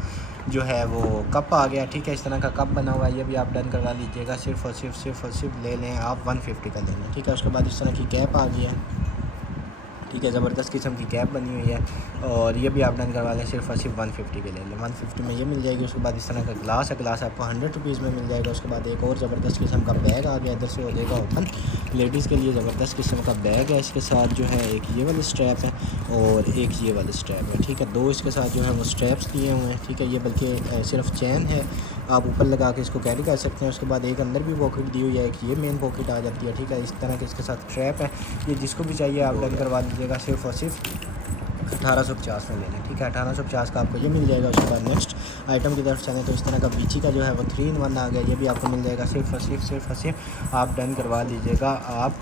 जो है वो कप आ गया, ठीक है, इस तरह का कप बना हुआ है, ये भी आप डन करवा लीजिएगा। सिर्फ और सिर्फ ले लें आप 150 का लेंगे, ठीक है। उसके बाद इस तरह की कैप आ गई है, ठीक है, ज़बरदस्त किस्म की कैप बनी हुई है और ये भी आप डन करवा लें। सिर्फ और सिर्फ 150 के ले लें, 150 में ये मिल जाएगी। उसके बाद इस तरह का ग्लास है, ग्लास आपको 100 रुपीज़ में मिल जाएगा। उसके बाद एक और ज़बरदस्त किस्म का बैग आ गया, इधर से हो जाएगा ओपन। लेडीज़ के लिए ज़बरदस्त किस्म का बैग है। इसके साथ जो है एक ये वाली स्ट्रैप है और एक ये वाली स्ट्रैप है, ठीक है। दो इसके साथ जो है वो स्ट्रैप्स दिए हुए हैं, ठीक है। ये बल्कि सिर्फ चैन है, आप ऊपर लगा के इसको कैरी कर सकते हैं। उसके बाद एक अंदर भी पॉकेट दी हुई है, एक ये मेन पॉकेट आ जाती है, ठीक है। इस तरह के इसके साथ स्ट्रैप है, ये जिसको भी चाहिए आप डन करवा लीजिएगा। सिर्फ और सिर्फ 1850 में लेंगे, ठीक है। 1850 का आपको ये मिल जाएगा। उसके बाद नेक्स्ट आइटम की तरफ चलें तो इस तरह का बीची का जो है वो 3 in 1 आ गया, ये भी आपको मिल जाएगा। सिर्फ और सिर्फ आप डन करवा लीजिएगा। आप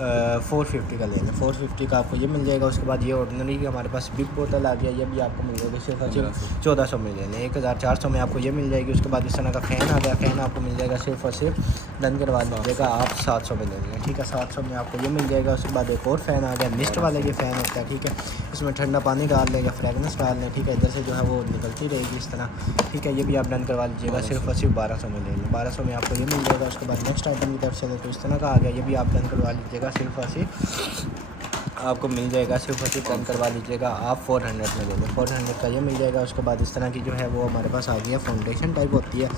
450 का लेंगे, 450 का आपको ये मिल जाएगा। उसके बाद ये ऑर्डिनरी की हमारे पास बिग बोतल आ गया, ये भी आपको मिल जाएगी सिर्फ और सिर्फ 1400 में लेंगे, 1400 में आपको ये मिल जाएगी। उसके बाद इस तरह का फ़ैन आ गया, फ़ैन आपको मिल जाएगा सिर्फ और सिर्फ डन करवा लीजिएगा आप 700 में ले लेंगे, ठीक है। 700 में आपको ये मिल जाएगा। उसके बाद एक और फ़ैन आ गया, मिस्ट वाला ये फ़ैन होता है, ठीक है। इसमें ठंडा पानी डाल लें या फ्रेगनेंस डाल लें, ठीक है। इधर से जो है वो निकलती रहेगी इस तरह, ठीक है। ये भी आप डन करवा लीजिएगा। सिर्फ और सिर्फ 1200 में ले लें, 1200 में आपको ये मिल जाएगा। उसके बाद नेक्स्ट आइटम की तरफ चले तो इस तरह का आ गया, ये भी आप डन करवा लीजिएगा। सिर्फ और सिर्फ आपको मिल जाएगा। सिर्फ और सिर्फ डन करवा लीजिएगा आप 400 में ले लें, 400 का ये मिल जाएगा। उसके बाद इस तरह की जो है वो हमारे पास आ गई है, फाउंडेशन टाइप होती है,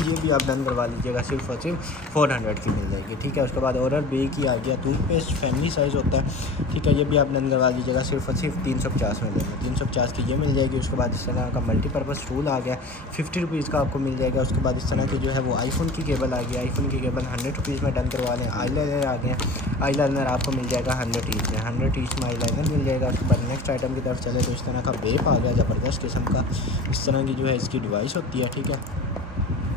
ये भी आप डन करवा लीजिएगा। सिर्फ और सिर्फ 400 की मिल जाएगी, ठीक है। उसके बाद ओरल बी की आ गया, टूथपेस्ट फैमिली साइज़ होता है, ठीक है। ये भी आप डन करवा लीजिएगा। सिर्फ और सिर्फ 350 में लेंगे, 350 की ये मिल जाएगी। उसके बाद इस तरह का मल्टीपर्पज़ टूल आ गया, 50 रुपीज़ का आपको मिल जाएगा। उसके बाद इस तरह की जो है वो आईफोन की केबल आ गई, आईफोन की केबल 100 रुपीज़ में डन करवा लें। आईलाइनर आ गया, आईलाइनर आपको मिल जाएगा 100 ईच में, 100 ईच में आईलाइनर मिल जाएगा। उसके बाद नेक्स्ट आइटम की तरफ चले तो इस तरह का वेप आ गया, ज़बरदस्त किस्म का, इस तरह की जो है इसकी डिवाइस होती है, ठीक है।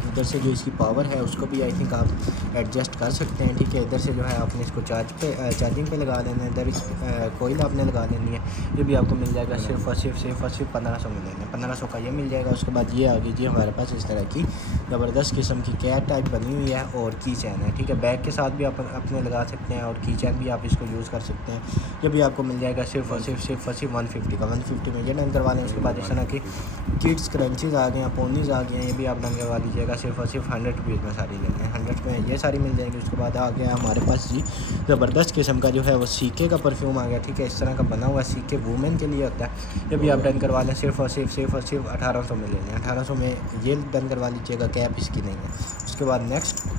इधर से जो इसकी पावर है उसको भी आई थिंक आप एडजस्ट कर सकते हैं, ठीक है। इधर से जो है आपने इसको चार्जिंग पे लगा लेना है, इधर इस कोयल आपने लगा लेनी है, ये भी आपको मिल जाएगा। सिर्फ और सिर्फ 1500 में लेंगे, 1500 का ये मिल जाएगा। उसके बाद ये आ गई जी हमारे पास इस तरह की ज़बरदस्त किस्म की कैट टाइप बनी हुई है और की चैन है, ठीक है। बैग के साथ भी आप अपने लगा सकते हैं और की चैन भी आप इसको यूज़ कर सकते हैं, ये भी आपको मिल जाएगा। सिर्फ और सिर्फ 150 का, 150 में ये डन करवा लें। उसके बाद इस तरह की किड्स क्रंचीज़ आ गए हैं, पोनीज़ आ गए हैं, ये भी आप डन करवा लीजिएगा। सिर्फ और सिर्फ 100 रुपीज़ में सारी लेंगे, 100 में ये सारी मिल जाएंगी। उसके बाद आ गया हमारे पास जी ज़बरदस्त किस्म का जो है वो सीके का परफ्यूम आ गया, ठीक है। इस तरह का बना हुआ सीके वूमेन के लिए होता है, ये भी आप डन करवा लें। सिर्फ और सिर्फ 1800 में ले लें, 1800 में ये डन करवा लीजिएगा, कैप इसकी नहीं है। उसके बाद नेक्स्ट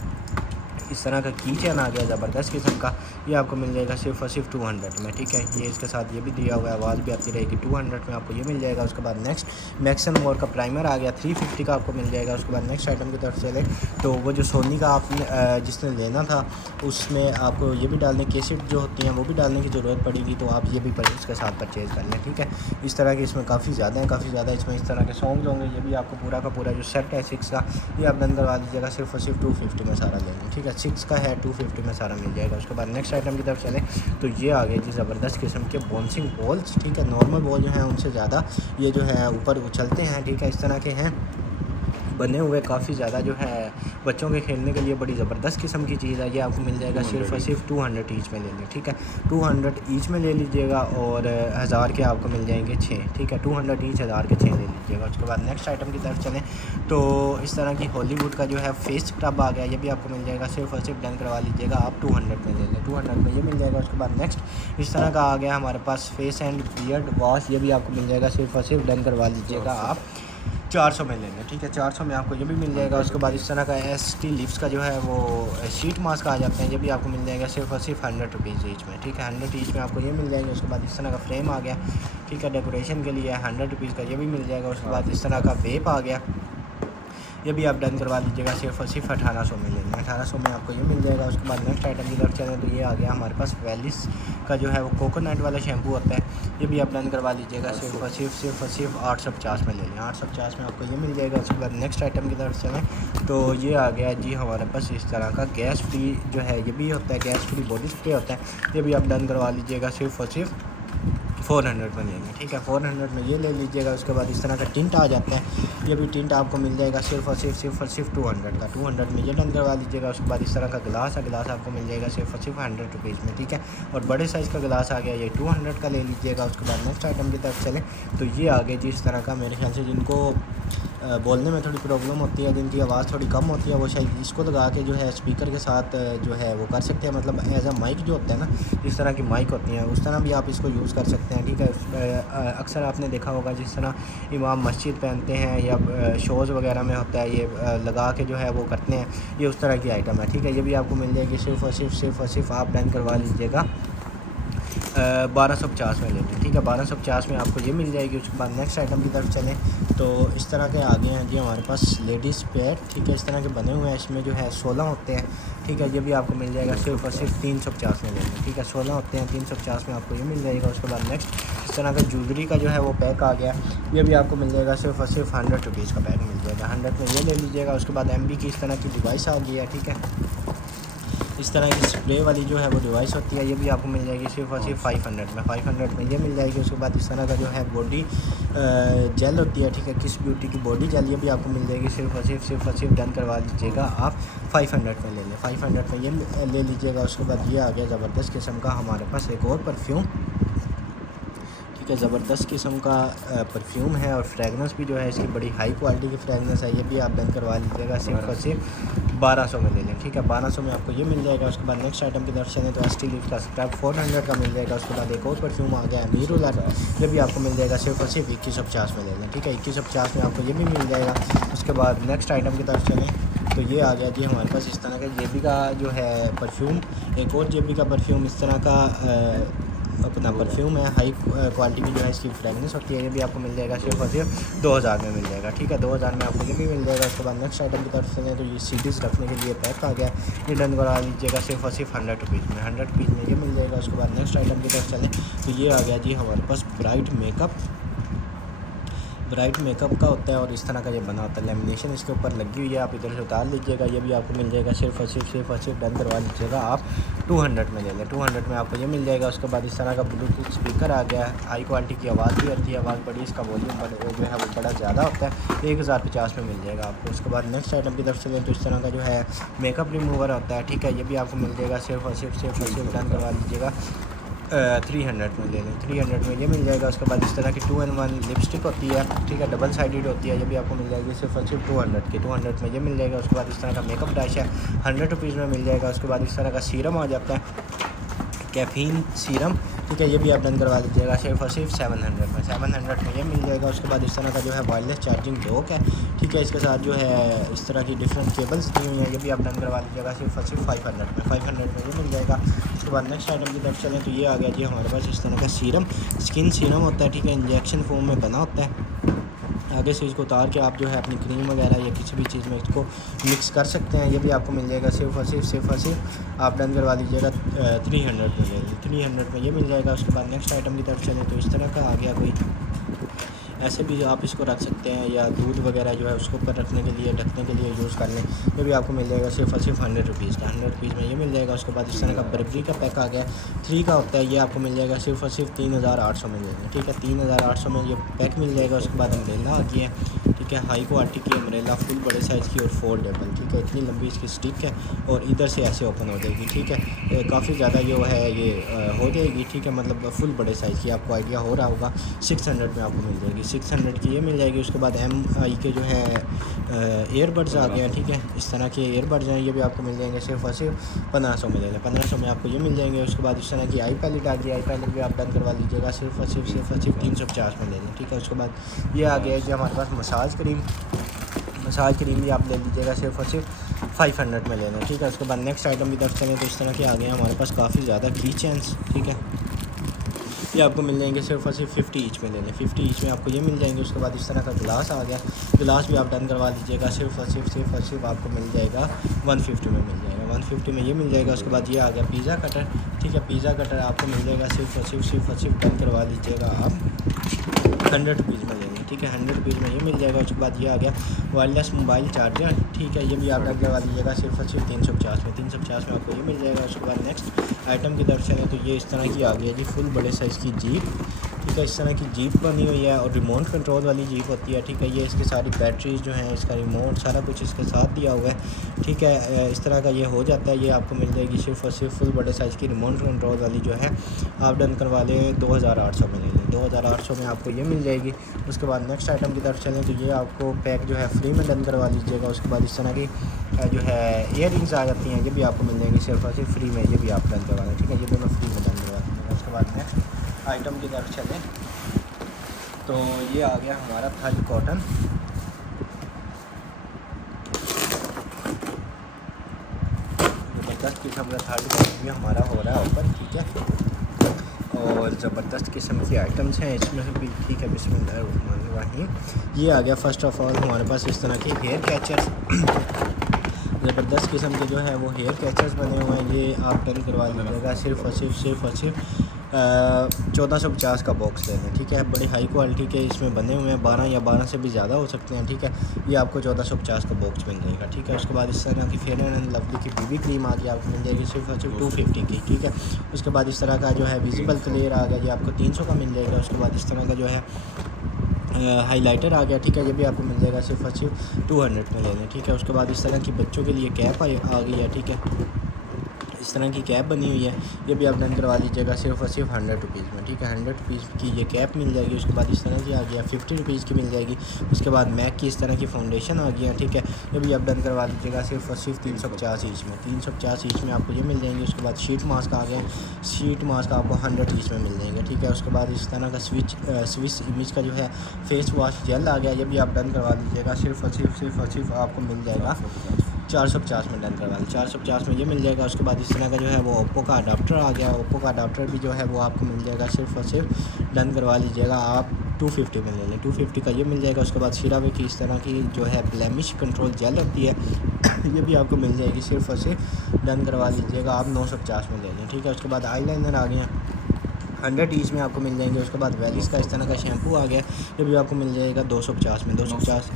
इस तरह का की चैन आ गया ज़बरदस्त किस्म का, ये आपको मिल जाएगा सिर्फ और सिर्फ 200 में, ठीक है। ये इसके साथ ये भी दिया हुआ है, आवाज़ भी आती रहेगी, 200 में आपको ये मिल जाएगा। उसके बाद नेक्स्ट मैक्स एंड मोर का प्राइमर आ गया, 350 का आपको मिल जाएगा। उसके बाद नेक्स्ट आइटम की तरफ चले तो वो जो सोनी का आपने जिसने लेना था उसमें आपको ये भी डालने केसेट जो होती हैं वो भी डालने की ज़रूरत पड़ेगी, तो आप ये भी इसके साथ परचेज़ कर लें, ठीक है। इस तरह के इसमें काफ़ी ज़्यादा इसमें इस तरह के सॉन्ग्स होंगे, ये भी आपको पूरा का पूरा जो सेट है 6 का ये आप डन करवा दीजिएगा। सिर्फ और सिर्फ 250 में सारा लेंगे, ठीक है। 6 का है, 250 में सारा मिल जाएगा। उसके बाद नेक्स्ट आइटम की तरफ चलें तो ये आ गए जी ज़बरदस्त किस्म के बाउंसिंग बॉल्स, ठीक है। नॉर्मल बॉल जो है उनसे ज़्यादा ये जो है ऊपर उछलते हैं, ठीक है। इस तरह के हैं बने हुए, काफ़ी ज़्यादा जो है बच्चों के खेलने के लिए बड़ी ज़बरदस्त किस्म की चीज़ है। ये आपको मिल जाएगा सिर्फ और सिर्फ 200 ईच में ले लें, ठीक है। 200 ईच में ले लीजिएगा और 1000 के आपको मिल जाएंगे 6, ठीक है। 200 ईच 1000 के 6 ले लीजिएगा। उसके बाद नेक्स्ट आइटम की तरफ चलें तो इस तरह की हॉलीवुड का जो है फेस स्क्रब आ गया, ये भी आपको मिल जाएगा। सिर्फ और सिर्फ डन करवा लीजिएगा आप 200 में ले लें, 200 में ये मिल जाएगा। उसके बाद नेक्स्ट इस तरह का आ गया हमारे पास फेस एंड बियर्ड वॉश, ये भी आपको मिल जाएगा। सिर्फ और सिर्फ डन करवा लीजिएगा आप 400 में लेंगे, ठीक है। 400 में आपको ये भी मिल जाएगा। उसके बाद इस तरह का ST लिप्स का जो है वो शीट मास्क आ जाते हैं, ये भी आपको मिल जाएगा सिर्फ और सिर्फ 100 रुपीज़ ईच में, ठीक है। 100 ईच में आपको ये मिल जाएंगे। उसके बाद इस तरह का फ्रेम आ गया, ठीक है, डेकोरेशन के लिए 100 रुपीज़ का ये भी मिल जाएगा। उसके बाद इस तरह का वेप आ गया, ये भी आप डन करवा लीजिएगा सिर्फ और सिर्फ 1800 में ले लें। 1800 में आपको ये मिल जाएगा। उसके बाद नेक्स्ट आइटम की तरफ चलें तो ये आ गया हमारे पास वैलिस का जो है वो कोकोनट वाला शैम्पू होता है। ये भी आप डन करवा लीजिएगा सिर्फ और सिर्फ 850 में ले लें। 850 में आपको ये मिल जाएगा। उसके बाद नेक्स्ट आइटम की तरफ चलें तो ये आ गया जी हमारे पास इस तरह का गैस फ्री जो है ये भी होता है, गैस फ्री बॉडी स्प्रे होता है। ये भी आप डन करवा लीजिएगा सिर्फ और सिर्फ 400 में लेंगे, ठीक है। 400 में ये ले लीजिएगा। उसके बाद इस तरह का टिंट आ जाता है। ये भी टिंट आपको मिल जाएगा सिर्फ और सिर्फ 200 का। 200 में ये डन करवा लीजिएगा। उसके बाद इस तरह का गिलास है, गिलास आपको मिल जाएगा सिर्फ और सिर्फ 100 रुपीज़ में, ठीक है। और बड़े साइज़ का गिलास आ गया, ये 200 का ले लीजिएगा। उसके बाद नेक्स्ट आइटम की तरफ चलें तो ये आ गया जी इस तरह का। मेरे ख्याल से जिनको बोलने में थोड़ी प्रॉब्लम होती है, जिनकी आवाज़ थोड़ी कम होती है, वो शायद इसको लगा के जो है स्पीकर के साथ जो है वो कर सकते हैं। मतलब एज अ माइक जो होता है ना, इस तरह की माइक होती हैं, उस तरह भी आप इसको यूज़ कर सकते हैं, ठीक है। अक्सर आपने देखा होगा जिस तरह इमाम मस्जिद पहनते हैं या शोज़ वगैरह में होता है, ये लगा के जो है वो करते हैं, ये उस तरह की आइटम है, ठीक है। ये भी आपको मिल जाएगी सिर्फ और सिर्फ आप डन करवा लीजिएगा 1250 में लेंगे, ठीक है। 1250 में आपको ये मिल जाएगी। उसके बाद नेक्स्ट आइटम की तरफ चलें तो इस तरह के आगे हैं जी हमारे पास लेडीज़ पैड, ठीक है। इस तरह के बने हुए हैं, इसमें जो है 16 होते हैं, ठीक है। ये भी आपको मिल जाएगा सिर्फ और सिर्फ 350 में लेंगे, ठीक है। 16 होते हैं, 350 में आपको ये मिल जाएगा। उसके बाद नेक्स्ट इस तरह का ज्वेलरी का जो है वो पैक आ गया, ये भी आपको मिल जाएगा सिर्फ और सिर्फ 100 रुपीज़ का पैक मिल जाएगा। 100 में ये ले लीजिएगा। उसके बाद MB की इस तरह की डिवाइस आ गई है, ठीक है। इस तरह की स्प्रे वाली जो है वो डिवाइस होती है, ये भी आपको मिल जाएगी सिर्फ और सिर्फ 500 में ये मिल जाएगी। उसके बाद इस तरह का जो है बॉडी जेल होती है, ठीक है, किस ब्यूटी की बॉडी जेल, ये भी आपको मिल जाएगी सिर्फ और सिर्फ डन करवा लीजिएगा आप 500 में ले लें। 500 में ये ले लीजिएगा। उसके बाद ये आ गया ज़बरदस्त किस्म का हमारे पास एक और परफ्यूम, ठीक है। ज़बरदस्त किस्म का परफ्यूम है और फ्रेगनेंस भी जो है इसकी बड़ी हाई क्वालिटी की फ्रेगनेंस है। ये भी आप डन करवा लीजिएगा सिर्फ और सिर्फ 1200 में ले लें, ठीक है। 1200 में आपको ये मिल जाएगा। उसके बाद नेक्स्ट आइटम की तरफ चलें तो ST लीफ का स्क्रब 400 का मिल जाएगा। उसके बाद एक और परफ्यूम आ गया अमीरुल, ये भी आपको मिल जाएगा सिर्फ और सिर्फ 2150 में ले लें, ठीक है। 2150 में आपको ये भी मिल जाएगा। उसके बाद नेक्स्ट आइटम की तरफ चलें तो ये आ गया जी हमारे पास इस तरह का JB का जो है परफ्यूम, एक और JB का परफ्यूम इस तरह का अपना परफ्यूम है, हाई क्वालिटी की जो है इसकी फ्रेगनेंस होती है। ये भी आपको मिल जाएगा सिर्फ और सिर्फ 2000 में मिल जाएगा, ठीक है। 2000 में आपको ये भी मिल जाएगा। उसके बाद नेक्स्ट आइटम की तरफ चलें तो ये CDs रखने के लिए पैक आ गया, ये डन करवा लीजिएगा सिर्फ और सिर्फ 100 रुपीज़ में। 100 रुपीज़ में ये मिल जाएगा। उसके बाद नेक्स्ट आइटम की तरफ चलें तो ये आ गया जी हमारे पास ब्राइट मेकअप का होता है और इस तरह का ये बना होता है, लेमिनेशन इसके ऊपर लगी हुई है, आप इधर से उतार लीजिएगा। ये भी आपको मिल जाएगा सिर्फ और सिर्फ डन करवा लीजिएगा आप 200 में ले लें। 200 में आपको ये मिल जाएगा। उसके बाद इस तरह का ब्लूटूथ स्पीकर आ गया है, हाई क्वालिटी की आवाज़ भी होती है, आवाज़ बड़ी, इसका वॉल्यूम जो है वो बड़ा ज़्यादा होता है, 1050 में मिल जाएगा आपको। उसके बाद नेक्स्ट आइटम की तरफ चलें तो इस तरह का जो है मेकअप रिमूवर होता है, ठीक है। ये भी आपको मिल जाएगा सिर्फ और सिर्फ डन करवा लीजिएगा 300 में ले लें। 300 में ये मिल जाएगा। उसके बाद इस तरह की 2-in-1 लिपस्टिक होती है, ठीक है, डबल साइडेड होती है, ये भी आपको मिल जाएगी सिर्फ और सिर्फ 200 में ये मिल जाएगा। उसके बाद इस तरह का मेकअप ब्रश है, 100 रुपीज़ में मिल जाएगा। उसके बाद इस तरह का सीरम आ जाता है, कैफ़ीन सीरम, ठीक है। ये भी आप डन करवा लीजिएगा सिर्फ और सिर्फ 700 में ये मिल जाएगा। उसके बाद इस तरह का जो है वायरलेस चार्जिंग डॉक है, ठीक है, इसके साथ जो है इस तरह की डिफरेंट केबल्स दी हुई हैं, ये भी आप डन करवा लीजिएगा सिर्फ और सिर्फ 500 में ये मिल जाएगा। उसके बाद नेक्स्ट आइटम की तरफ चलें तो ये आ गया जी हमारे पास इस तरह का सीरम, स्किन सीरम होता है, ठीक है, इंजेक्शन फॉर्म में बना होता है। आगे से इसको उतार के आप जो है अपनी क्रीम वगैरह या किसी भी चीज़ में इसको मिक्स कर सकते हैं। ये भी आपको मिल जाएगा सिर्फ और सिर्फ आप डन करवा लीजिएगा 300 में ले लें। 300 में ये मिल जाएगा। उसके बाद नेक्स्ट आइटम की तरफ चलें तो इस तरह का आ गया कोई, ऐसे भी आप इसको रख सकते हैं या दूध वगैरह जो है उसको ऊपर रखने के लिए, ढकने के लिए यूज़ कर लें। ये भी आपको मिल जाएगा सिर्फ और सिर्फ 100 रुपीज़ का। 100 रुपीज़ में ये मिल जाएगा। उसके बाद इस तरह का बर्बरी का पैक आ गया, 3 का होता है, ये आपको मिल जाएगा सिर्फ और सिर्फ 3800 में लेंगे, ठीक है। 3800 में ये पैक मिल जाएगा। उसके बाद अम्ब्रेला आ गई है, ठीक है, हाई क्वालिटी की अम्ब्रेला, फुल बड़े साइज़ की और फोल्डेबल, ठीक है, इतनी लंबी इसकी स्टिक है और इधर से ऐसे ओपन हो जाएगी, ठीक है। काफ़ी ज़्यादा जो है ये हो जाएगी, ठीक है, मतलब फुल बड़े साइज़ की, आपको आइडिया हो रहा होगा। 600 में आपको मिल जाएगी, 600 की ये मिल जाएगी। उसके बाद MI के जो है एयरबड्स आ गए हैं, ठीक है, इस तरह के एयरबड्स हैं, ये भी आपको मिल जाएंगे सिर्फ और सिर्फ 1500 में ले लें। 1500 में आपको ये मिल जाएंगे। उसके बाद इस तरह की आई पैलेट आ गई, आई पैलेट भी आप डन करवा लीजिएगा सिर्फ और सिर्फ 350 में ले लें, ठीक है। उसके बाद ये आ गया कि हमारे पास मसाज क्रीम भी आप ले लीजिएगा सिर्फ और सिर्फ 500 में ले लें, ठीक है। उसके बाद नेक्स्ट आइटम की तरफ चलें तो इस तरह के आ गए हैं हमारे पास काफ़ी ज़्यादा की चेन्स, ठीक है। ये आपको मिल जाएंगे सिर्फ और सिर्फ 50 ईच में ले लें, 50 ईच में आपको ये मिल जाएंगे। उसके बाद इस तरह का गिलास आ गया, गिलास भी आप डन करवा लीजिएगा, सिर्फ और सिर्फ आपको मिल जाएगा 150 में मिल जाएगा, 150 में ये मिल जाएगा। उसके बाद ये आ गया पिज़्ज़ा कटर, ठीक है, पिज़्ज़ा कटर आपको मिल जाएगा सिर्फ और सिर्फ डन करवा लीजिएगा आप 100 रुपीज़ में ले लें, ठीक है, 100 रुपीज़ में ये मिल जाएगा। उसके बाद ये आ गया वायरलेस मोबाइल चार्जर, ठीक है, ये भी आप डन करवा लीजिएगा सिर्फ और सिर्फ 350 में, 350 में आपको ये मिल जाएगा। उसके बाद नेक्स्ट आइटम की तरफ चलें तो ये इस तरह की आ गई है जी फुल बड़े साइज़ की जीप, ठीक है, इस तरह की जीप बनी हुई है और रिमोट कंट्रोल वाली जीप होती है, ठीक है। ये इसकी सारी बैटरीज जो हैं, इसका रिमोट सारा कुछ इसके साथ दिया हुआ है, ठीक है, इस तरह का ये हो जाता है। ये आपको मिल जाएगी सिर्फ और सिर्फ फुल बड़े साइज़ की रिमोट कंट्रोल वाली जो है आप डन करवा लें 2800 में ले लें, 2800 में आपको ये मिल जाएगी। उसके बाद नेक्स्ट आइटम की तरफ चलें तो ये आपको पैक जो है फ्री में डन करवा लीजिएगा। उसके बाद इस तरह की जो है इयर रिंग्स आ जाती हैं, ये भी आपको मिल जाएंगी सिर्फ और सिर्फ फ्री में, ये भी आप डन करवा लें, ठीक है, ये दोनों फ्री में डन करवा देंगे। उसके बाद नेक्स्ट आइटम की तरफ चलें तो ये आ गया हमारा थर्ड कॉटन, ज़बरदस्त किस्म का थर्ड कॉटन भी हमारा हो रहा है ऊपर, ठीक है, और ज़बरदस्त किस्म की आइटम्स हैं इसमें से भी, ठीक है। बिस्मिल्लाहिर्रहमानिर्रहीम। ये आ गया फर्स्ट ऑफ़ ऑल हमारे पास इस तरह के हेयर कैचर्स, ज़बरदस्त किस्म के जो है वो हेयर कैचर्स बने हुए हैं, ये आप डन करवा लीजिएगा सिर्फ और सिर्फ 1450 का बॉक्स ले लें, ठीक है, बड़ी हाई क्वालिटी के इसमें बने हुए हैं, 12 या 12 से भी ज़्यादा हो सकते हैं, ठीक है, ये आपको 1450 का बॉक्स मिल जाएगा, ठीक है। उसके बाद इस तरह की फेयर एंड लवली की बीबी क्रीम आ गई, आपको मिल जाएगी सिर्फ और सिर्फ 250 की, ठीक है। उसके बाद इस तरह का जो है विजिबल क्लियर आ गया, ये आपको 300 का मिल जाएगा। उसके बाद इस तरह का जो है हाइलाइटर आ गया, ठीक है, ये भी आपको मिल जाएगा सिर्फ और सिर्फ 200 में ले लें, ठीक है। उसके बाद इस तरह की बच्चों के लिए कैप आ गई है, ठीक है, इस तरह की कैप बनी हुई है, ये भी आप डन करवा लीजिएगा सिर्फ और सिर्फ 100 रुपीज़ में, ठीक है, 100 रुपीज़ की ये कैप मिल जाएगी। उसके बाद इस तरह की आ गया 50 रुपीज़ की मिल जाएगी। उसके बाद मैक की इस तरह की फाउंडेशन आ गई है, ठीक है, ये भी आप डन करवा लीजिएगा सिर्फ और सिर्फ 350 ईच में, 350 ईच में आपको ये मिल जाएंगे। उसके बाद शीट मास्क आ गए, शीट मास्क आपको 100 ईच में मिल जाएंगे, ठीक है। उसके बाद इस तरह का स्विस इमेज का जो है फेस वॉश जेल आ गया, ये भी आप डन करवा लीजिएगा सिर्फ और सिर्फ आपको मिल जाएगा 450 में डन करवा लें, 450 में ये मिल जाएगा। उसके बाद इस तरह का जो है वो ओप्पो का अडाप्टर आ गया, ओप्पो का अडाप्टर भी जो है वो आपको मिल जाएगा सिर्फ और सिर्फ डन करवा लीजिएगा आप 250 में ले लें, 250 का ये मिल जाएगा। उसके बाद सीरावे की इस तरह की जो है ब्लेमिश कंट्रोल जेल होती है, ये भी आपको मिल जाएगी सिर्फ और सिर्फ डन करवा लीजिएगा आप 950 में ले लें, ठीक है। उसके बाद आईलाइनर आ गए हैं 100 ईच में आपको मिल जाएंगे। उसके बाद वैलिस का इस तरह का शैम्पू आ गया, ये भी आपको मिल जाएगा 250 में, 950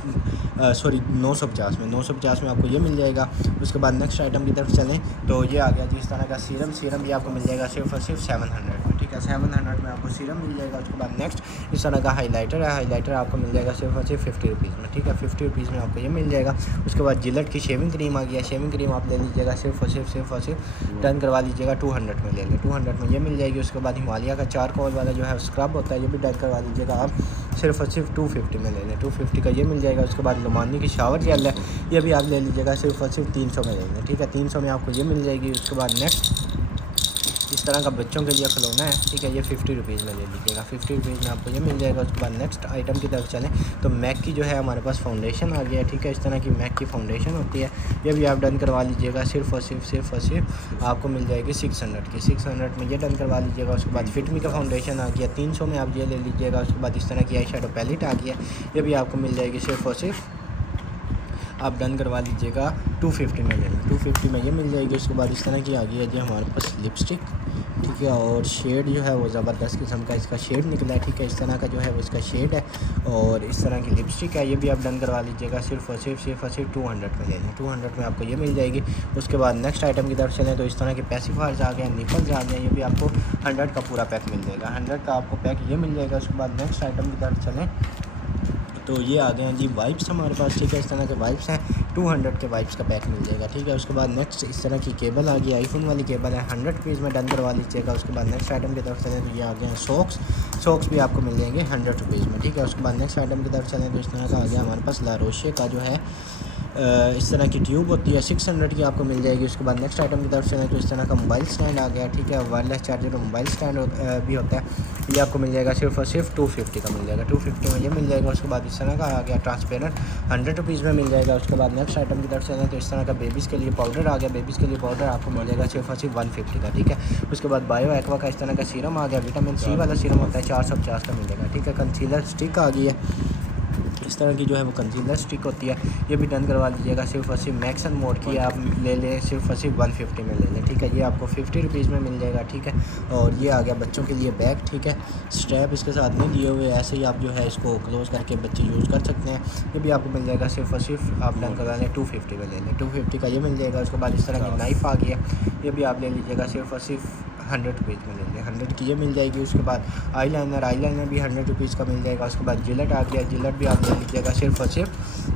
में आपको ये मिल जाएगा। उसके बाद नेक्स्ट आइटम की तरफ चलें तो ये आ गया जी इस तरह का सीरम भी आपको मिल जाएगा सिर्फ और सिर्फ 700 में, ठीक है, 700 में आपको सीरम मिल जाएगा। उसके बाद नेक्स्ट इस तरह का हाइलाइटर है, हाइलाइटर आपको मिल जाएगा सिर्फ और सिर्फ 50 रुपीज़ में, ठीक है, 50 रुपीज़ में आपको ये मिल जाएगा। उसके बाद जिलेट की शेविंग क्रीम आ गया, शेविंग क्रीम आप ले लीजिएगा सिर्फ और सिर्फ डन करवा लीजिएगा 200 में ले लें, 200 में ये मिल जाएगी। उसके बाद हिमालय का चारकोल वाला जो है स्क्रब होता है, ये भी डन करवा लीजिएगा आप सिर्फ और सिर्फ 250 में ले लें, 250 का ये मिल जाएगा। उसके बाद लुमानी की शावर जेल है, ये भी आप ले लीजिएगा सिर्फ और सिर्फ 300 में ले लें, ठीक है, 300 में आपको ये मिल जाएगी। उसके बाद नेक्स्ट इस तरह का बच्चों के लिए खिलौना है, ठीक है, ये 50 रुपीज़ में ले लीजिएगा, 50 रुपीज़ में आपको ये मिल जाएगा। उसके बाद नेक्स्ट आइटम की तरफ चलें तो मैक की जो है हमारे पास फाउंडेशन आ गया है, ठीक है, इस तरह की मैक की फाउंडेशन होती है, ये भी आप डन करवा लीजिएगा सिर्फ और सिर्फ आपको मिल जाएगी 600 की, 600 में ये डन करवा लीजिएगा। उसके बाद फिटमी का फाउंडेशन आ गया 300 में, आप ये ले लीजिएगा। उसके बाद इस तरह की आई शेडो पैलेट आ गया, ये भी आपको मिल जाएगी सिर्फ और सिर्फ आप डन करवा लीजिएगा 250 में ले लें, 250 में ये मिल जाएगी। उसके बाद इस तरह की आ गई है जी हमारे पास लिपस्टिक, ठीक है, और शेड जो है वो ज़बरदस्त किस्म का इसका शेड निकला है, ठीक है, इस तरह का जो है वो इसका शेड है और इस तरह की लिपस्टिक है, ये भी आप डन करवा लीजिएगा सिर्फ और सिर्फ 200 में ले लें, 200 में आपको ये मिल जाएगी। उसके बाद नेक्स्ट आइटम की तरफ चलें तो इस तरह के पैसिफायर्स आ गए, निपल्स आ गए, ये भी आपको 100 का पूरा पैक मिल जाएगा, 100 का आपको पैक ये मिल जाएगा। उसके बाद नेक्स्ट आइटम की तरफ चलें तो ये आ गए हैं जी वाइप्स हमारे पास, ठीक है, इस तरह के वाइप्स हैं, 200 के वाइप्स का पैक मिल जाएगा, ठीक है। उसके बाद नेक्स्ट इस तरह की केबल आ गई, आईफोन वाली केबल है, 100 रुपीज़ में डन करवा लीजिएगा। उसके बाद नेक्स्ट आइटम की तरफ चलें तो ये आ गए हैं सॉक्स भी आपको मिल जाएंगे 100 रुपीज़ में, ठीक है। उसके बाद नेक्स्ट आइटम की तरफ चलें तो इस तरह का आ गया हमारे पास लारोशे का जो है इस तरह की ट्यूब होती है 600 की आपको मिल जाएगी। उसके बाद नेक्स्ट आइटम की तरफ चलें तो इस तरह का मोबाइल स्टैंड आ गया, ठीक है। वायरलेस चार्जर और मोबाइल स्टैंड भी होता है, ये आपको मिल जाएगा सिर्फ और सिर्फ 250 का मिल जाएगा, 250 में ये मिल जाएगा। उसके बाद इस तरह का आ गया ट्रांसपेरेंट 100 रुपीज़ में मिल जाएगा। उसके बाद नेक्स्ट आइटम की तरफ चलें तो इस तरह का बेबीज़ के लिए पाउडर आ गया, बेबीज़ के लिए पाउडर आपको मिल जाएगा सिर्फ और सिर्फ 150 का, ठीक है। उसके बाद बायो एक्वा का इस तरह का सीरम आ गया, विटामिन सी वाला सीरम होता है, 450 का मिल जाएगा, ठीक है। कंसीलर स्टिक आ गई है, इस तरह की जो है वो कंसीलर स्टिक होती है, ये भी डन करवा लीजिएगा। सिर्फ और सिर्फ मैक्स एंड मोड की आप ले लें, सिर्फ और सिर्फ 150 में ले लें, ठीक है। ये आपको 50 रुपीज़ में मिल जाएगा, ठीक है। और ये आ गया बच्चों के लिए बैग, ठीक है। स्ट्रैप इसके साथ नहीं दिए हुए, ऐसे ही आप जो है इसको क्लोज़ करके बच्चे यूज़ कर सकते हैं। ये भी आपको मिल जाएगा सिर्फ और सिर्फ आप डन करवा लें 250 में ले लें, 250 का ये मिल जाएगा। उसके बाद इस तरह की नाइफ़ आ गई है, ये भी आप ले लीजिएगा सिर्फ और सिर्फ 100 रुपीज़ में ले लें, 100 की ये मिल जाएगी। उसके बाद आईलाइनर भी 100 रुपीज़ का मिल जाएगा। उसके बाद जिलेट आ गया, जिलेट भी आप ले लीजिएगा सिर्फ और सिर्फ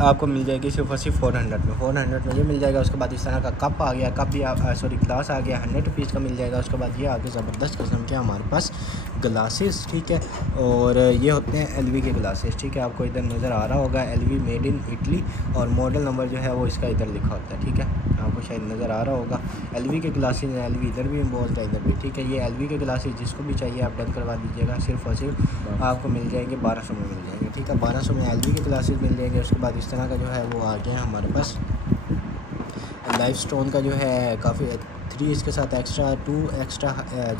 आपको मिल जाएगी सिर्फ और सिर्फ 400 में ये मिल जाएगा। उसके बाद इस तरह का कप आ गया, कप भी आप ग्लास आ गया, 100 रुपीज़ का मिल जाएगा। उसके बाद ये आगे ज़बरदस्त किस्म के हमारे पास ग्लासेस, ठीक है। और ये होते हैं LV के ग्लासेस, ठीक है। आपको इधर नज़र आ रहा होगा LV मेड इन इटली, और मॉडल नंबर जो है वो इसका इधर लिखा होता है, ठीक है। आपको शायद नज़र आ रहा होगा LV के ग्लासेस हैं, LV इधर भी इम्पोज्ड है, इधर भी, ठीक है। ये LV के ग्लासेस जिसको भी चाहिए आप डन करवा दीजिएगा, सिर्फ और सिर्फ आपको मिल जाएंगे 1200 में मिल जाएंगे, ठीक है। 1200 में LV के ग्लासेस मिल जाएंगे। उसके बाद इस तरह का जो है वो आ गया हमारे पास लाइफ स्टोन का जो है काफ़ी 3 इसके साथ एक्स्ट्रा 2 एक्स्ट्रा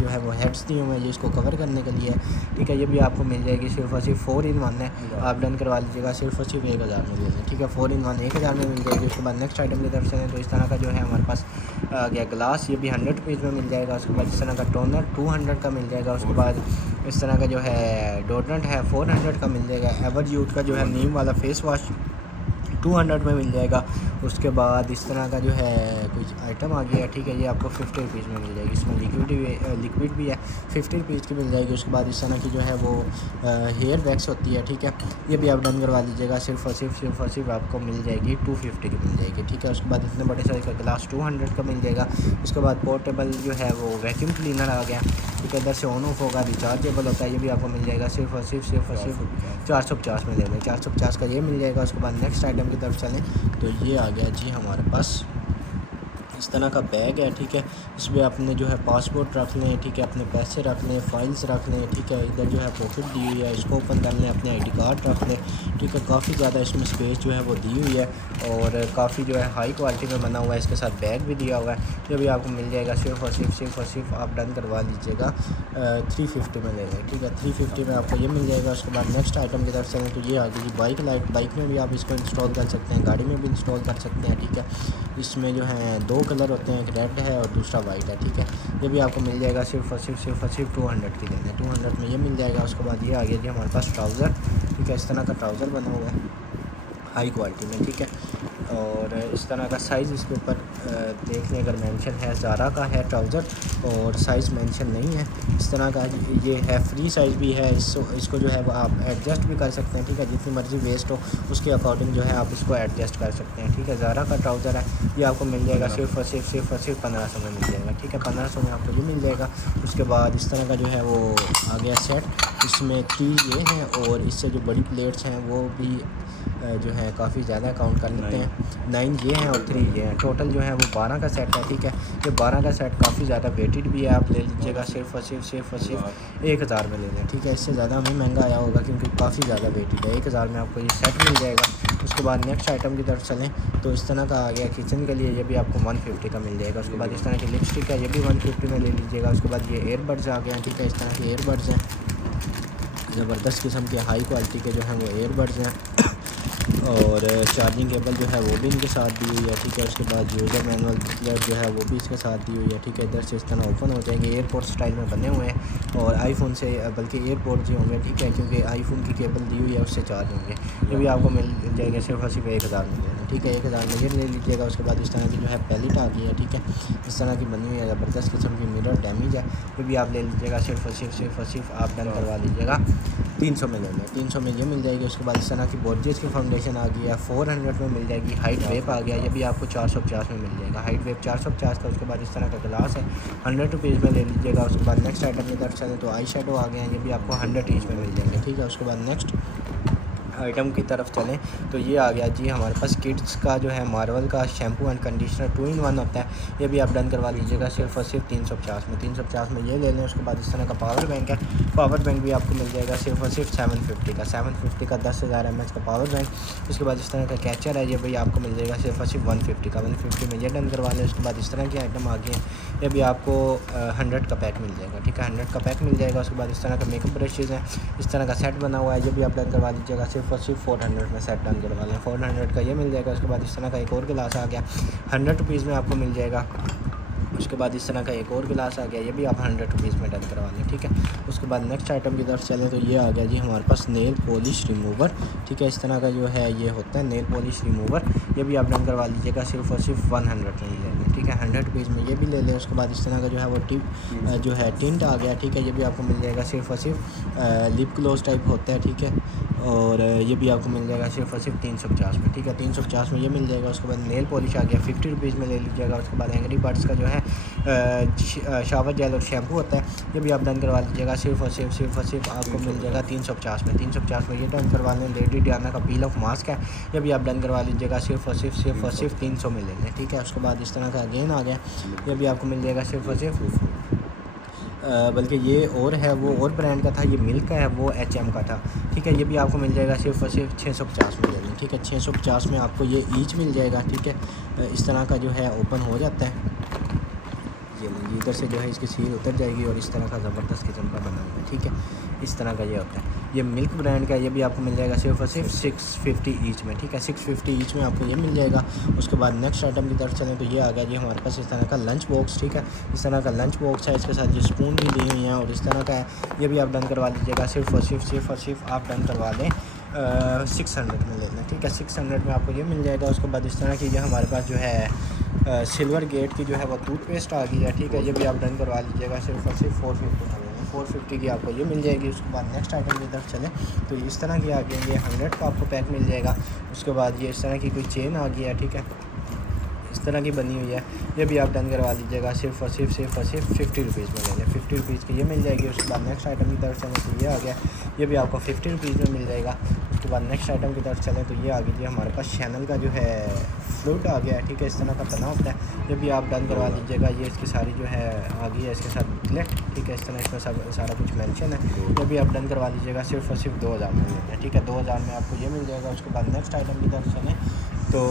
जो है वो हेड्स दिए हुए हैं, ये इसको कवर करने के लिए, ठीक है। ये भी आपको मिल जाएगी सिर्फ और सिर्फ 4 in 1 है, आप डन करवा लीजिएगा सिर्फ और सिर्फ 1000 में ले लें, ठीक है। 4 in 1 1000 में मिल जाएगी। उसके बाद नेक्स्ट आइटम की तरफ से तो इस तरह का जो है हमारे पास आ गया ग्लास, ये भी 100 रुपीज़ में मिल जाएगा। उसके बाद इस तरह का टोनर 200 का मिल जाएगा। उसके बाद इस तरह का जो है डोडरेंट है 400 का मिल जाएगा। एवर यूथ का जो है नीम वाला फेस वॉश 200 में मिल जाएगा। उसके बाद इस तरह का जो है कुछ आइटम आ गया, ठीक है। ये आपको 50 रुपीज़ में मिल जाएगी, इसमें लिक्विड भी है, 50 रुपीज़ की मिल जाएगी। उसके बाद इस तरह की जो है वो हेयर वैक्स होती है, ठीक है। ये भी आप डन करवा लीजिएगा, सिर्फ और सिर्फ आपको मिल जाएगी 250 की मिल जाएगी, ठीक है। उसके बाद इतने बड़े साइज़ का गिलास 200 का मिल जाएगा। उसके बाद पोर्टेबल जो है वो वैक्यूम क्लीनर आ गया, ठीक है। इधर से ऑन ऑफ होगा, रिचार्जेबल होता है, ये भी आपको मिल जाएगा सिर्फ और सिर्फ 450 में ले लें, 450 का ये मिल जाएगा। उसके बाद नेक्स्ट आइटम की तरफ चलें तो ये आ गया जी हमारे पास इस तरह का बैग है, ठीक है। इसमें अपने जो है पासपोर्ट रख लें, ठीक है, अपने पैसे रख लें, फाइल्स रख लें, ठीक है। इधर जो है पॉकेट दी हुई है, इसको ओपन कर लें, अपने ID कार्ड रख लें, ठीक है। काफ़ी ज़्यादा इसमें स्पेस जो है वो दी हुई है, और काफ़ी जो है हाई क्वालिटी में बना हुआ है। इसके साथ बैग भी दिया हुआ है, ये भी आपको मिल जाएगा सिर्फ और सिर्फ आप डन करवा लीजिएगा 350 में ले लें, ठीक है। 350 में आपको ये मिल जाएगा। उसके बाद नेक्स्ट आइटम की तरफ से तो ये आ गई बाइक लाइट, बाइक में भी आप इसको इंस्टॉल कर सकते हैं, गाड़ी में भी इंस्टॉल कर सकते हैं, ठीक है। इसमें जो है 2 कलर होते हैं, एक रेड है और दूसरा वाइट है, ठीक है। ये भी आपको मिल जाएगा सिर्फ और सिर्फ 200 की लेना है, 200 में ये मिल जाएगा। उसके बाद ये आ गया जी हमारे पास ट्राउज़र, ठीक है। इस तरह का ट्राउज़र बना हुआ है हाई क्वालिटी में, ठीक है। और इस तरह का साइज़ इसके ऊपर देख लें, अगर मेंशन है ज़ारा का है ट्राउज़र, और साइज़ मेंशन नहीं है। इस तरह का ये है, फ्री साइज़ भी है, इसको जो है वो आप एडजस्ट भी कर सकते हैं, ठीक है। जितनी मर्ज़ी वेस्ट हो उसके अकॉर्डिंग जो है आप इसको एडजस्ट कर सकते हैं, ठीक है। ज़ारा का ट्राउज़र है, ये आपको मिल जाएगा सिर्फ और सिर्फ 1500 में मिल जाएगा, ठीक है। 1500 में आपको ये मिल जाएगा। उसके बाद इस तरह का जो है वो आ गया सेट, इसमें 3 ये हैं, और इससे जो बड़ी प्लेट्स हैं वो भी जो है काफ़ी ज़्यादा काउंट कर लेते हैं, 9 ये हैं और 3 ये हैं, टोटल जो है वो 12 का सेट है, ठीक है। ये 12 का सेट काफ़ी ज़्यादा वेटेड भी है, आप ले लीजिएगा सिर्फ और सिर्फ 1000 में ले लें, ठीक है। इससे ज़्यादा हमें महंगा आया होगा क्योंकि काफ़ी ज़्यादा वेटेड है, 1000 में आपको ये सेट मिल जाएगा। उसके बाद नेक्स्ट आइटम की तरफ चलें तो इस तरह का आ गया किचन के लिए, ये भी आपको 150 का मिल जाएगा। उसके बाद इस तरह की लिपस्टिक है, ये भी 150 में ले लीजिएगा। उसके बाद ये एयरबड्स आ गए हैं, ठीक है। इस तरह के एयरबड्स हैं, ज़बरदस्त किस्म के हाई क्वालिटी के जो हैं वो एयरबड्स हैं, और चार्जिंग केबल जो है वो भी इनके साथ दी हुई है, ठीक है। उसके बाद यूज़र मैनुअल जो है वो भी इसके साथ दी हुई है, ठीक है। इधर से इस तरह ओपन हो जाएंगे, एयरपोर्ट स्टाइल में बने हुए हैं, और आईफोन से बल्कि एयरपोर्ट जो होंगे, ठीक है, क्योंकि आईफोन की केबल दी हुई है उससे चार्ज होंगे। ये भी आपको मिल जाएगा सिर्फ 1000 में लेना, ठीक है। 1000 में ये ले लीजिएगा। उसके बाद इस तरह की जो है पैलेट आ गई है, ठीक है, इस तरह की बनी हुई है, ज़बरदस्त किस्म की मिरर डैमेज है, ये भी आप ले लीजिएगा सिर्फ और सिर्फ आप डन करवा लीजिएगा 300 में ले लें, 300 में ये मिल जाएगी। उसके बाद इस तरह की बोर्जेस की फाउंडेशन आ गई है, 400 में मिल जाएगी। हाइट वेप आ गया, ये भी आपको 450 में मिल जाएगा, हाइट वेप 450 का। उसके बाद इस तरह का गिलास है, 100 रुपीज़ में ले लीजिएगा। उसके बाद नेक्स्ट आइटम की तरफ चलें तो आई शेडो आ गए हैं, ये भी आपको 100 ईच में मिल जाएंगे, ठीक है। उसके बाद नेक्स्ट आइटम की तरफ चलें तो ये आ गया जी हमारे पास किड्स का जो है मार्वल का शैम्पू एंड कंडीशनर 2 in 1 होता है। ये भी आप डन करवा लीजिएगा सिर्फ और सिर्फ 350 में। 350 में ये ले लें। उसके बाद इस तरह का पावर बैंक है। पावर बैंक भी आपको मिल जाएगा सिर्फ और सिर्फ 750 का 10,000 mAh का पावर बैंक। उसके बाद इस तरह का कैचर है, ये भाई आपको मिल जाएगा सिर्फ और सिर्फ 150 का। 150 में ये डन करवा लें। उसके बाद इस तरह की आइटम आ गई है, ये भी आपको 100 का पैक मिल जाएगा। ठीक है, 100 का पैक मिल जाएगा। उसके बाद इस तरह का मेकअप ब्रशेज़ हैं, इस तरह का सेट बना हुआ है, ये भी आप डन करवा लीजिएगा सिर्फ और सिर्फ 400 में सेट डन करवा लें। 400 का ये मिल जाएगा। उसके बाद इस तरह का एक और गिलास आ गया, 100 रुपीज़ में आपको मिल जाएगा। उसके बाद इस तरह का एक और गिलास आ गया, ये भी आप 100 रुपीज़ में डन करवा लें। ठीक है, उसके बाद नेक्स्ट आइटम की तरफ चलें तो ये आ गया जी हमारे पास नेल पॉलिश रिमूवर। ठीक है, इस तरह का जो है ये होता है नेल पॉलिश रिमूवर, ये भी आप डन करवा लीजिएगा सिर्फ और सिर्फ 100 में ही लेंगे। ठीक है, 100 रुपीज़ में ये भी ले लें। उसके बाद इस तरह का जो है वो टिप जो है टिंट आ गया। ठीक है, ये भी आपको मिल जाएगा सिर्फ और सिर्फ लिप ग्लोस टाइप होता है। ठीक है, और ये भी आपको मिल जाएगा सिर्फ और सिर्फ 350 में। ठीक है, 350 में ये मिल जाएगा। उसके बाद नेल पॉलिश आ गया 50 रुपीज़ में ले लीजिएगा। उसके बाद एंग्री बर्ड्स का जो है शावर जेल और शैम्पू होता है, ये भी आप डन करवा लीजिएगा सिर्फ और सिर्फ आपको मिल जाएगा 350 में। 350 में ये डन करवा लें। लेडी डियाना का पील ऑफ मास्क है, ये भी आप डन करवा लीजिएगा सिर्फ और सिर्फ 300 में ले लें। ठीक है, उसके बाद इस तरह का अगेन आ गया, ये भी आपको मिल जाएगा सिर्फ और सिर्फ बल्कि ये और है, वो और ब्रांड का था, ये मिल्क का है, वो HM का था। ठीक है, ये भी आपको मिल जाएगा सिर्फ और सिर्फ 650 में ले लें। ठीक है, 650 में आपको ये ईच मिल जाएगा। ठीक है, इस तरह का जो है ओपन हो जाता है, ये इधर से जो है इसकी सील उतर जाएगी और इस तरह का ज़बरदस्त किस्म का बना हुआ है। ठीक है, इस तरह का ये होता है, ये मिल्क ब्रांड का, ये भी आपको मिल जाएगा सिर्फ और सिर्फ 650 ईच में। ठीक है, 650 ईच में आपको ये मिल जाएगा। उसके बाद नेक्स्ट आइटम की तरफ चलें तो ये आ गया जी हमारे पास इस तरह का लंच बॉक्स। ठीक है, इस तरह का लंच बॉक्स है, इसके साथ ये स्पून भी दी हुई हैं और इस तरह का है, ये भी आप डन करवा लीजिएगा सिर्फ और सिर्फ आप डन करवा लें 600 में ले लें। ठीक है, 600 में आपको ये मिल जाएगा। उसके बाद इस तरह की ये हमारे पास जो है सिल्वर गेट की जो है वो टूथपेस्ट आ गई है। ठीक है, ये भी आप डन करवा लीजिएगा सिर्फ और सिर्फ 450 की आपको ये मिल जाएगी। उसके बाद नेक्स्ट आइटम की तरफ चलें तो इस तरह की आ गई है, ये 100 का आपको पैक मिल जाएगा। उसके बाद ये इस तरह की कोई चेन आ गई है। ठीक है, इस तरह की बनी हुई है, ये भी आप डन करवा लीजिएगा सिर्फ और सिर्फ 50 रुपीज़ में ले लें। 50 रुपीज़ की ये मिल जाएगी। उसके बाद नेक्स्ट आइटम की तरफ चलें तो ये आ गया, ये भी आपको 50 रुपीज़ में मिल जाएगा। उसके बाद नेक्स्ट आइटम की तरफ चलें तो ये आ गई जी हमारे पास चैनल का जो है फ्लूट आ गया है। ठीक है, इस तरह का बना होता है, ये भी आप डन करवा लीजिएगा। ये इसकी सारी जो है आ गई है, इसके साथ बुकलेट। ठीक है, इस तरह इसमें सब सारा कुछ मेंशन है, ये भी आप डन करवा लीजिएगा सिर्फ और सिर्फ 2000 में लेते हैं। ठीक है, 2000 में आपको ये मिल जाएगा। उसके बाद नेक्स्ट आइटम की तरफ चलें तो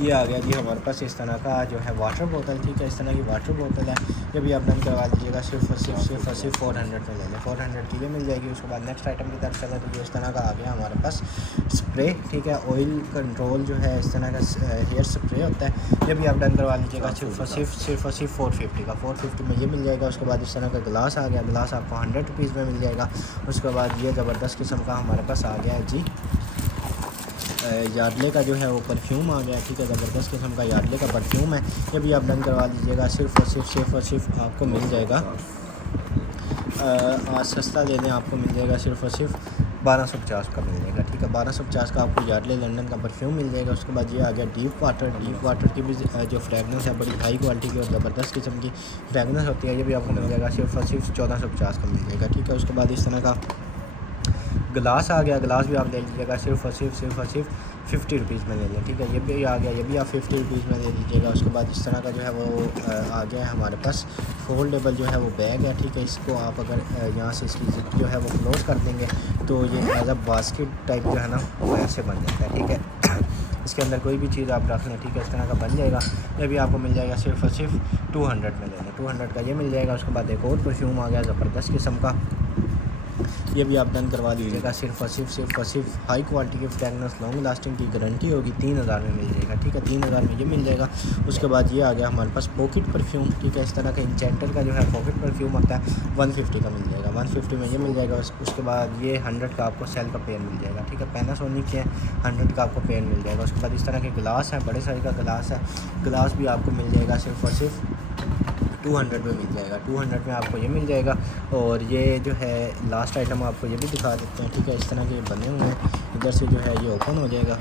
ये आ गया जी हमारे पास इस तरह का जो है वाटर बोतल। ठीक है, इस तरह की वाटर बोतल है, ये भी आप डन करवा लीजिएगा सिर्फ और सिर्फ 400 में ले लें। 400 की ये मिल जाएगी। उसके बाद नेक्स्ट आइटम की तरफ चलें तो इस तरह का आ गया हमारे पास स्प्रे। ठीक है, ऑयल कंट्रोल जो है इस तरह का हेयर स्प्रे होता है, ये भी आप डन करवा लीजिएगा सिर्फ और सिर्फ 450 का। 450 में ये मिल जाएगा। उसके बाद इस तरह का गिलास आ गया, गिलास आपको 100 रुपीज़ में मिल जाएगा। उसके बाद ये ज़बरदस्त किस्म का हमारे पास आ गया है जी यार्डले का जो है वो परफ्यूम आ गया। ठीक है, ज़बरदस्त किस्म का यार्डले का परफ्यूम है, ये भी आप डन करवा लीजिएगा सिर्फ और सिर्फ आपको मिल जाएगा सस्ता ले लें, आपको मिल जाएगा सिर्फ और सिर्फ 1250 का मिल जाएगा। ठीक है, 1250 का आपको यार्डले लंदन का परफ्यूम मिल जाएगा। उसके बाद ये आ गया डीप वाटर की भी जो फ्रेगनेंस है बड़ी हाई क्वालिटी की और ज़बरदस्त किस्म की फ्रेगनेंस होती है, ये भी आपको मिल जाएगा सिर्फ और सिर्फ 1450 का मिल जाएगा। ठीक है, उसके बाद इस तरह का गिलास आ गया, गिलास भी आप ले लीजिएगा सिर्फ और सिर्फ 50 रुपीज़ में ले लें। ठीक है, ये भी आ गया, ये भी आप 50 रुपीज़ में ले लीजिएगा। उसके बाद इस तरह का जो है वो आ गया है हमारे पास फोल्डेबल जो है वो बैग है। ठीक है, इसको आप अगर यहाँ से इसकी जिप जो है वो क्लोज कर देंगे तो ये एज अ बास्केट टाइप जो है ना वो ऐसे बन जाता है। ठीक है, इसके अंदर कोई भी चीज़ आप रख लें। ठीक है, इस तरह का बन जाएगा, ये भी आपको मिल जाएगा सिर्फ और सिर्फ 200 में ले लें। 200 का ये मिल जाएगा। उसके बाद एक और परफ्यूम आ गया ज़बरदस्त किस्म का, ये भी आप डन करवा लीजिएगा सिर्फ और सिर्फ हाई क्वालिटी की फ्रेगनेंस लॉन्ग लास्टिंग की गारंटी होगी, 3000 में मिल जाएगा। ठीक है, 3000 में ये मिल जाएगा। उसके बाद ये आ गया हमारे पास पॉकेट परफ्यूम। ठीक है, इस तरह का इंचेंटर का जो है पॉकेट परफ्यूम होता है, 150 का मिल जाएगा। 150 में ये मिल जाएगा। उसके बाद ये 100 का आपको सेल का पेन मिल जाएगा। ठीक है, पैनासोनिक के 100 का आपको पेन मिल जाएगा। उसके बाद इस तरह के गिलास हैं, बड़े साइज का गिलास है, गिलास भी आपको मिल जाएगा सिर्फ और सिर्फ 200 में मिल जाएगा। 200 में आपको ये मिल जाएगा। और ये जो है लास्ट आइटम आपको ये भी दिखा देते हैं। ठीक है, इस तरह के बने हुए हैं, इधर से जो है ये ओपन हो जाएगा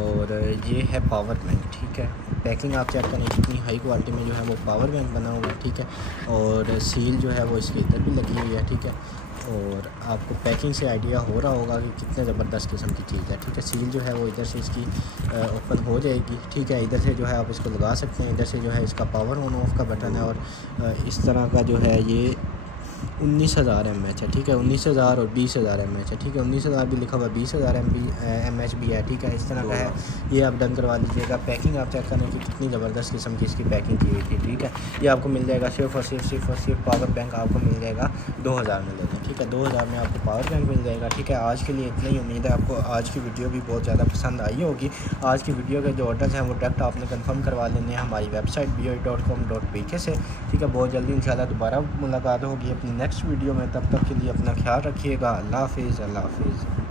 और ये है पावर बैंक, ठीक है। पैकिंग आप चेक करें कितनी हाई क्वालिटी में जो है वो पावर बैंक बना हुआ है, ठीक है। और सील जो है वो इसके इधर भी लगी हुई है, ठीक है। और आपको पैकिंग से आइडिया हो रहा होगा कि कितने ज़बरदस्त किस्म की चीज़ है, ठीक है। सील जो है वो इधर से इसकी ओपन हो जाएगी, ठीक है। इधर से जो है आप इसको लगा सकते हैं, इधर से जो है इसका पावर ऑन ऑफ का बटन है। और इस तरह का जो है ये 19,000 mAh है, ठीक है। 19,000 और 20,000 mAh है, ठीक है। 19,000 भी लिखा हुआ, 20,000 mAh भी है, ठीक है। इस तरह का है, ये आप डन करवा लीजिएगा। पैकिंग आप चेक करें कि कितनी ज़बरदस्त किस्म की इसकी पैकिंग की हुई थी, ठीक है। ये आपको मिल जाएगा सिर्फ और सिर्फ पावर बैंक आपको मिल जाएगा 2,000 में लेते हैं, ठीक है। 2,000 में आपको पावर बैंक मिल जाएगा, ठीक है। आज के लिए इतना ही। उम्मीद है आपको आज की वीडियो भी बहुत ज़्यादा पसंद आई होगी। आज की वीडियो के जो ऑर्डर्स हैं वो डायरेक्ट आपने कंफर्म करवा लेने हैं हमारी वेबसाइट boi.com.bk से, ठीक है। बहुत जल्दी इंशाल्लाह दोबारा मुलाकात होगी अपनी नेक्स्ट वीडियो में। तब तक के लिए अपना ख्याल रखिएगा। अल्लाह हाफ़िज़।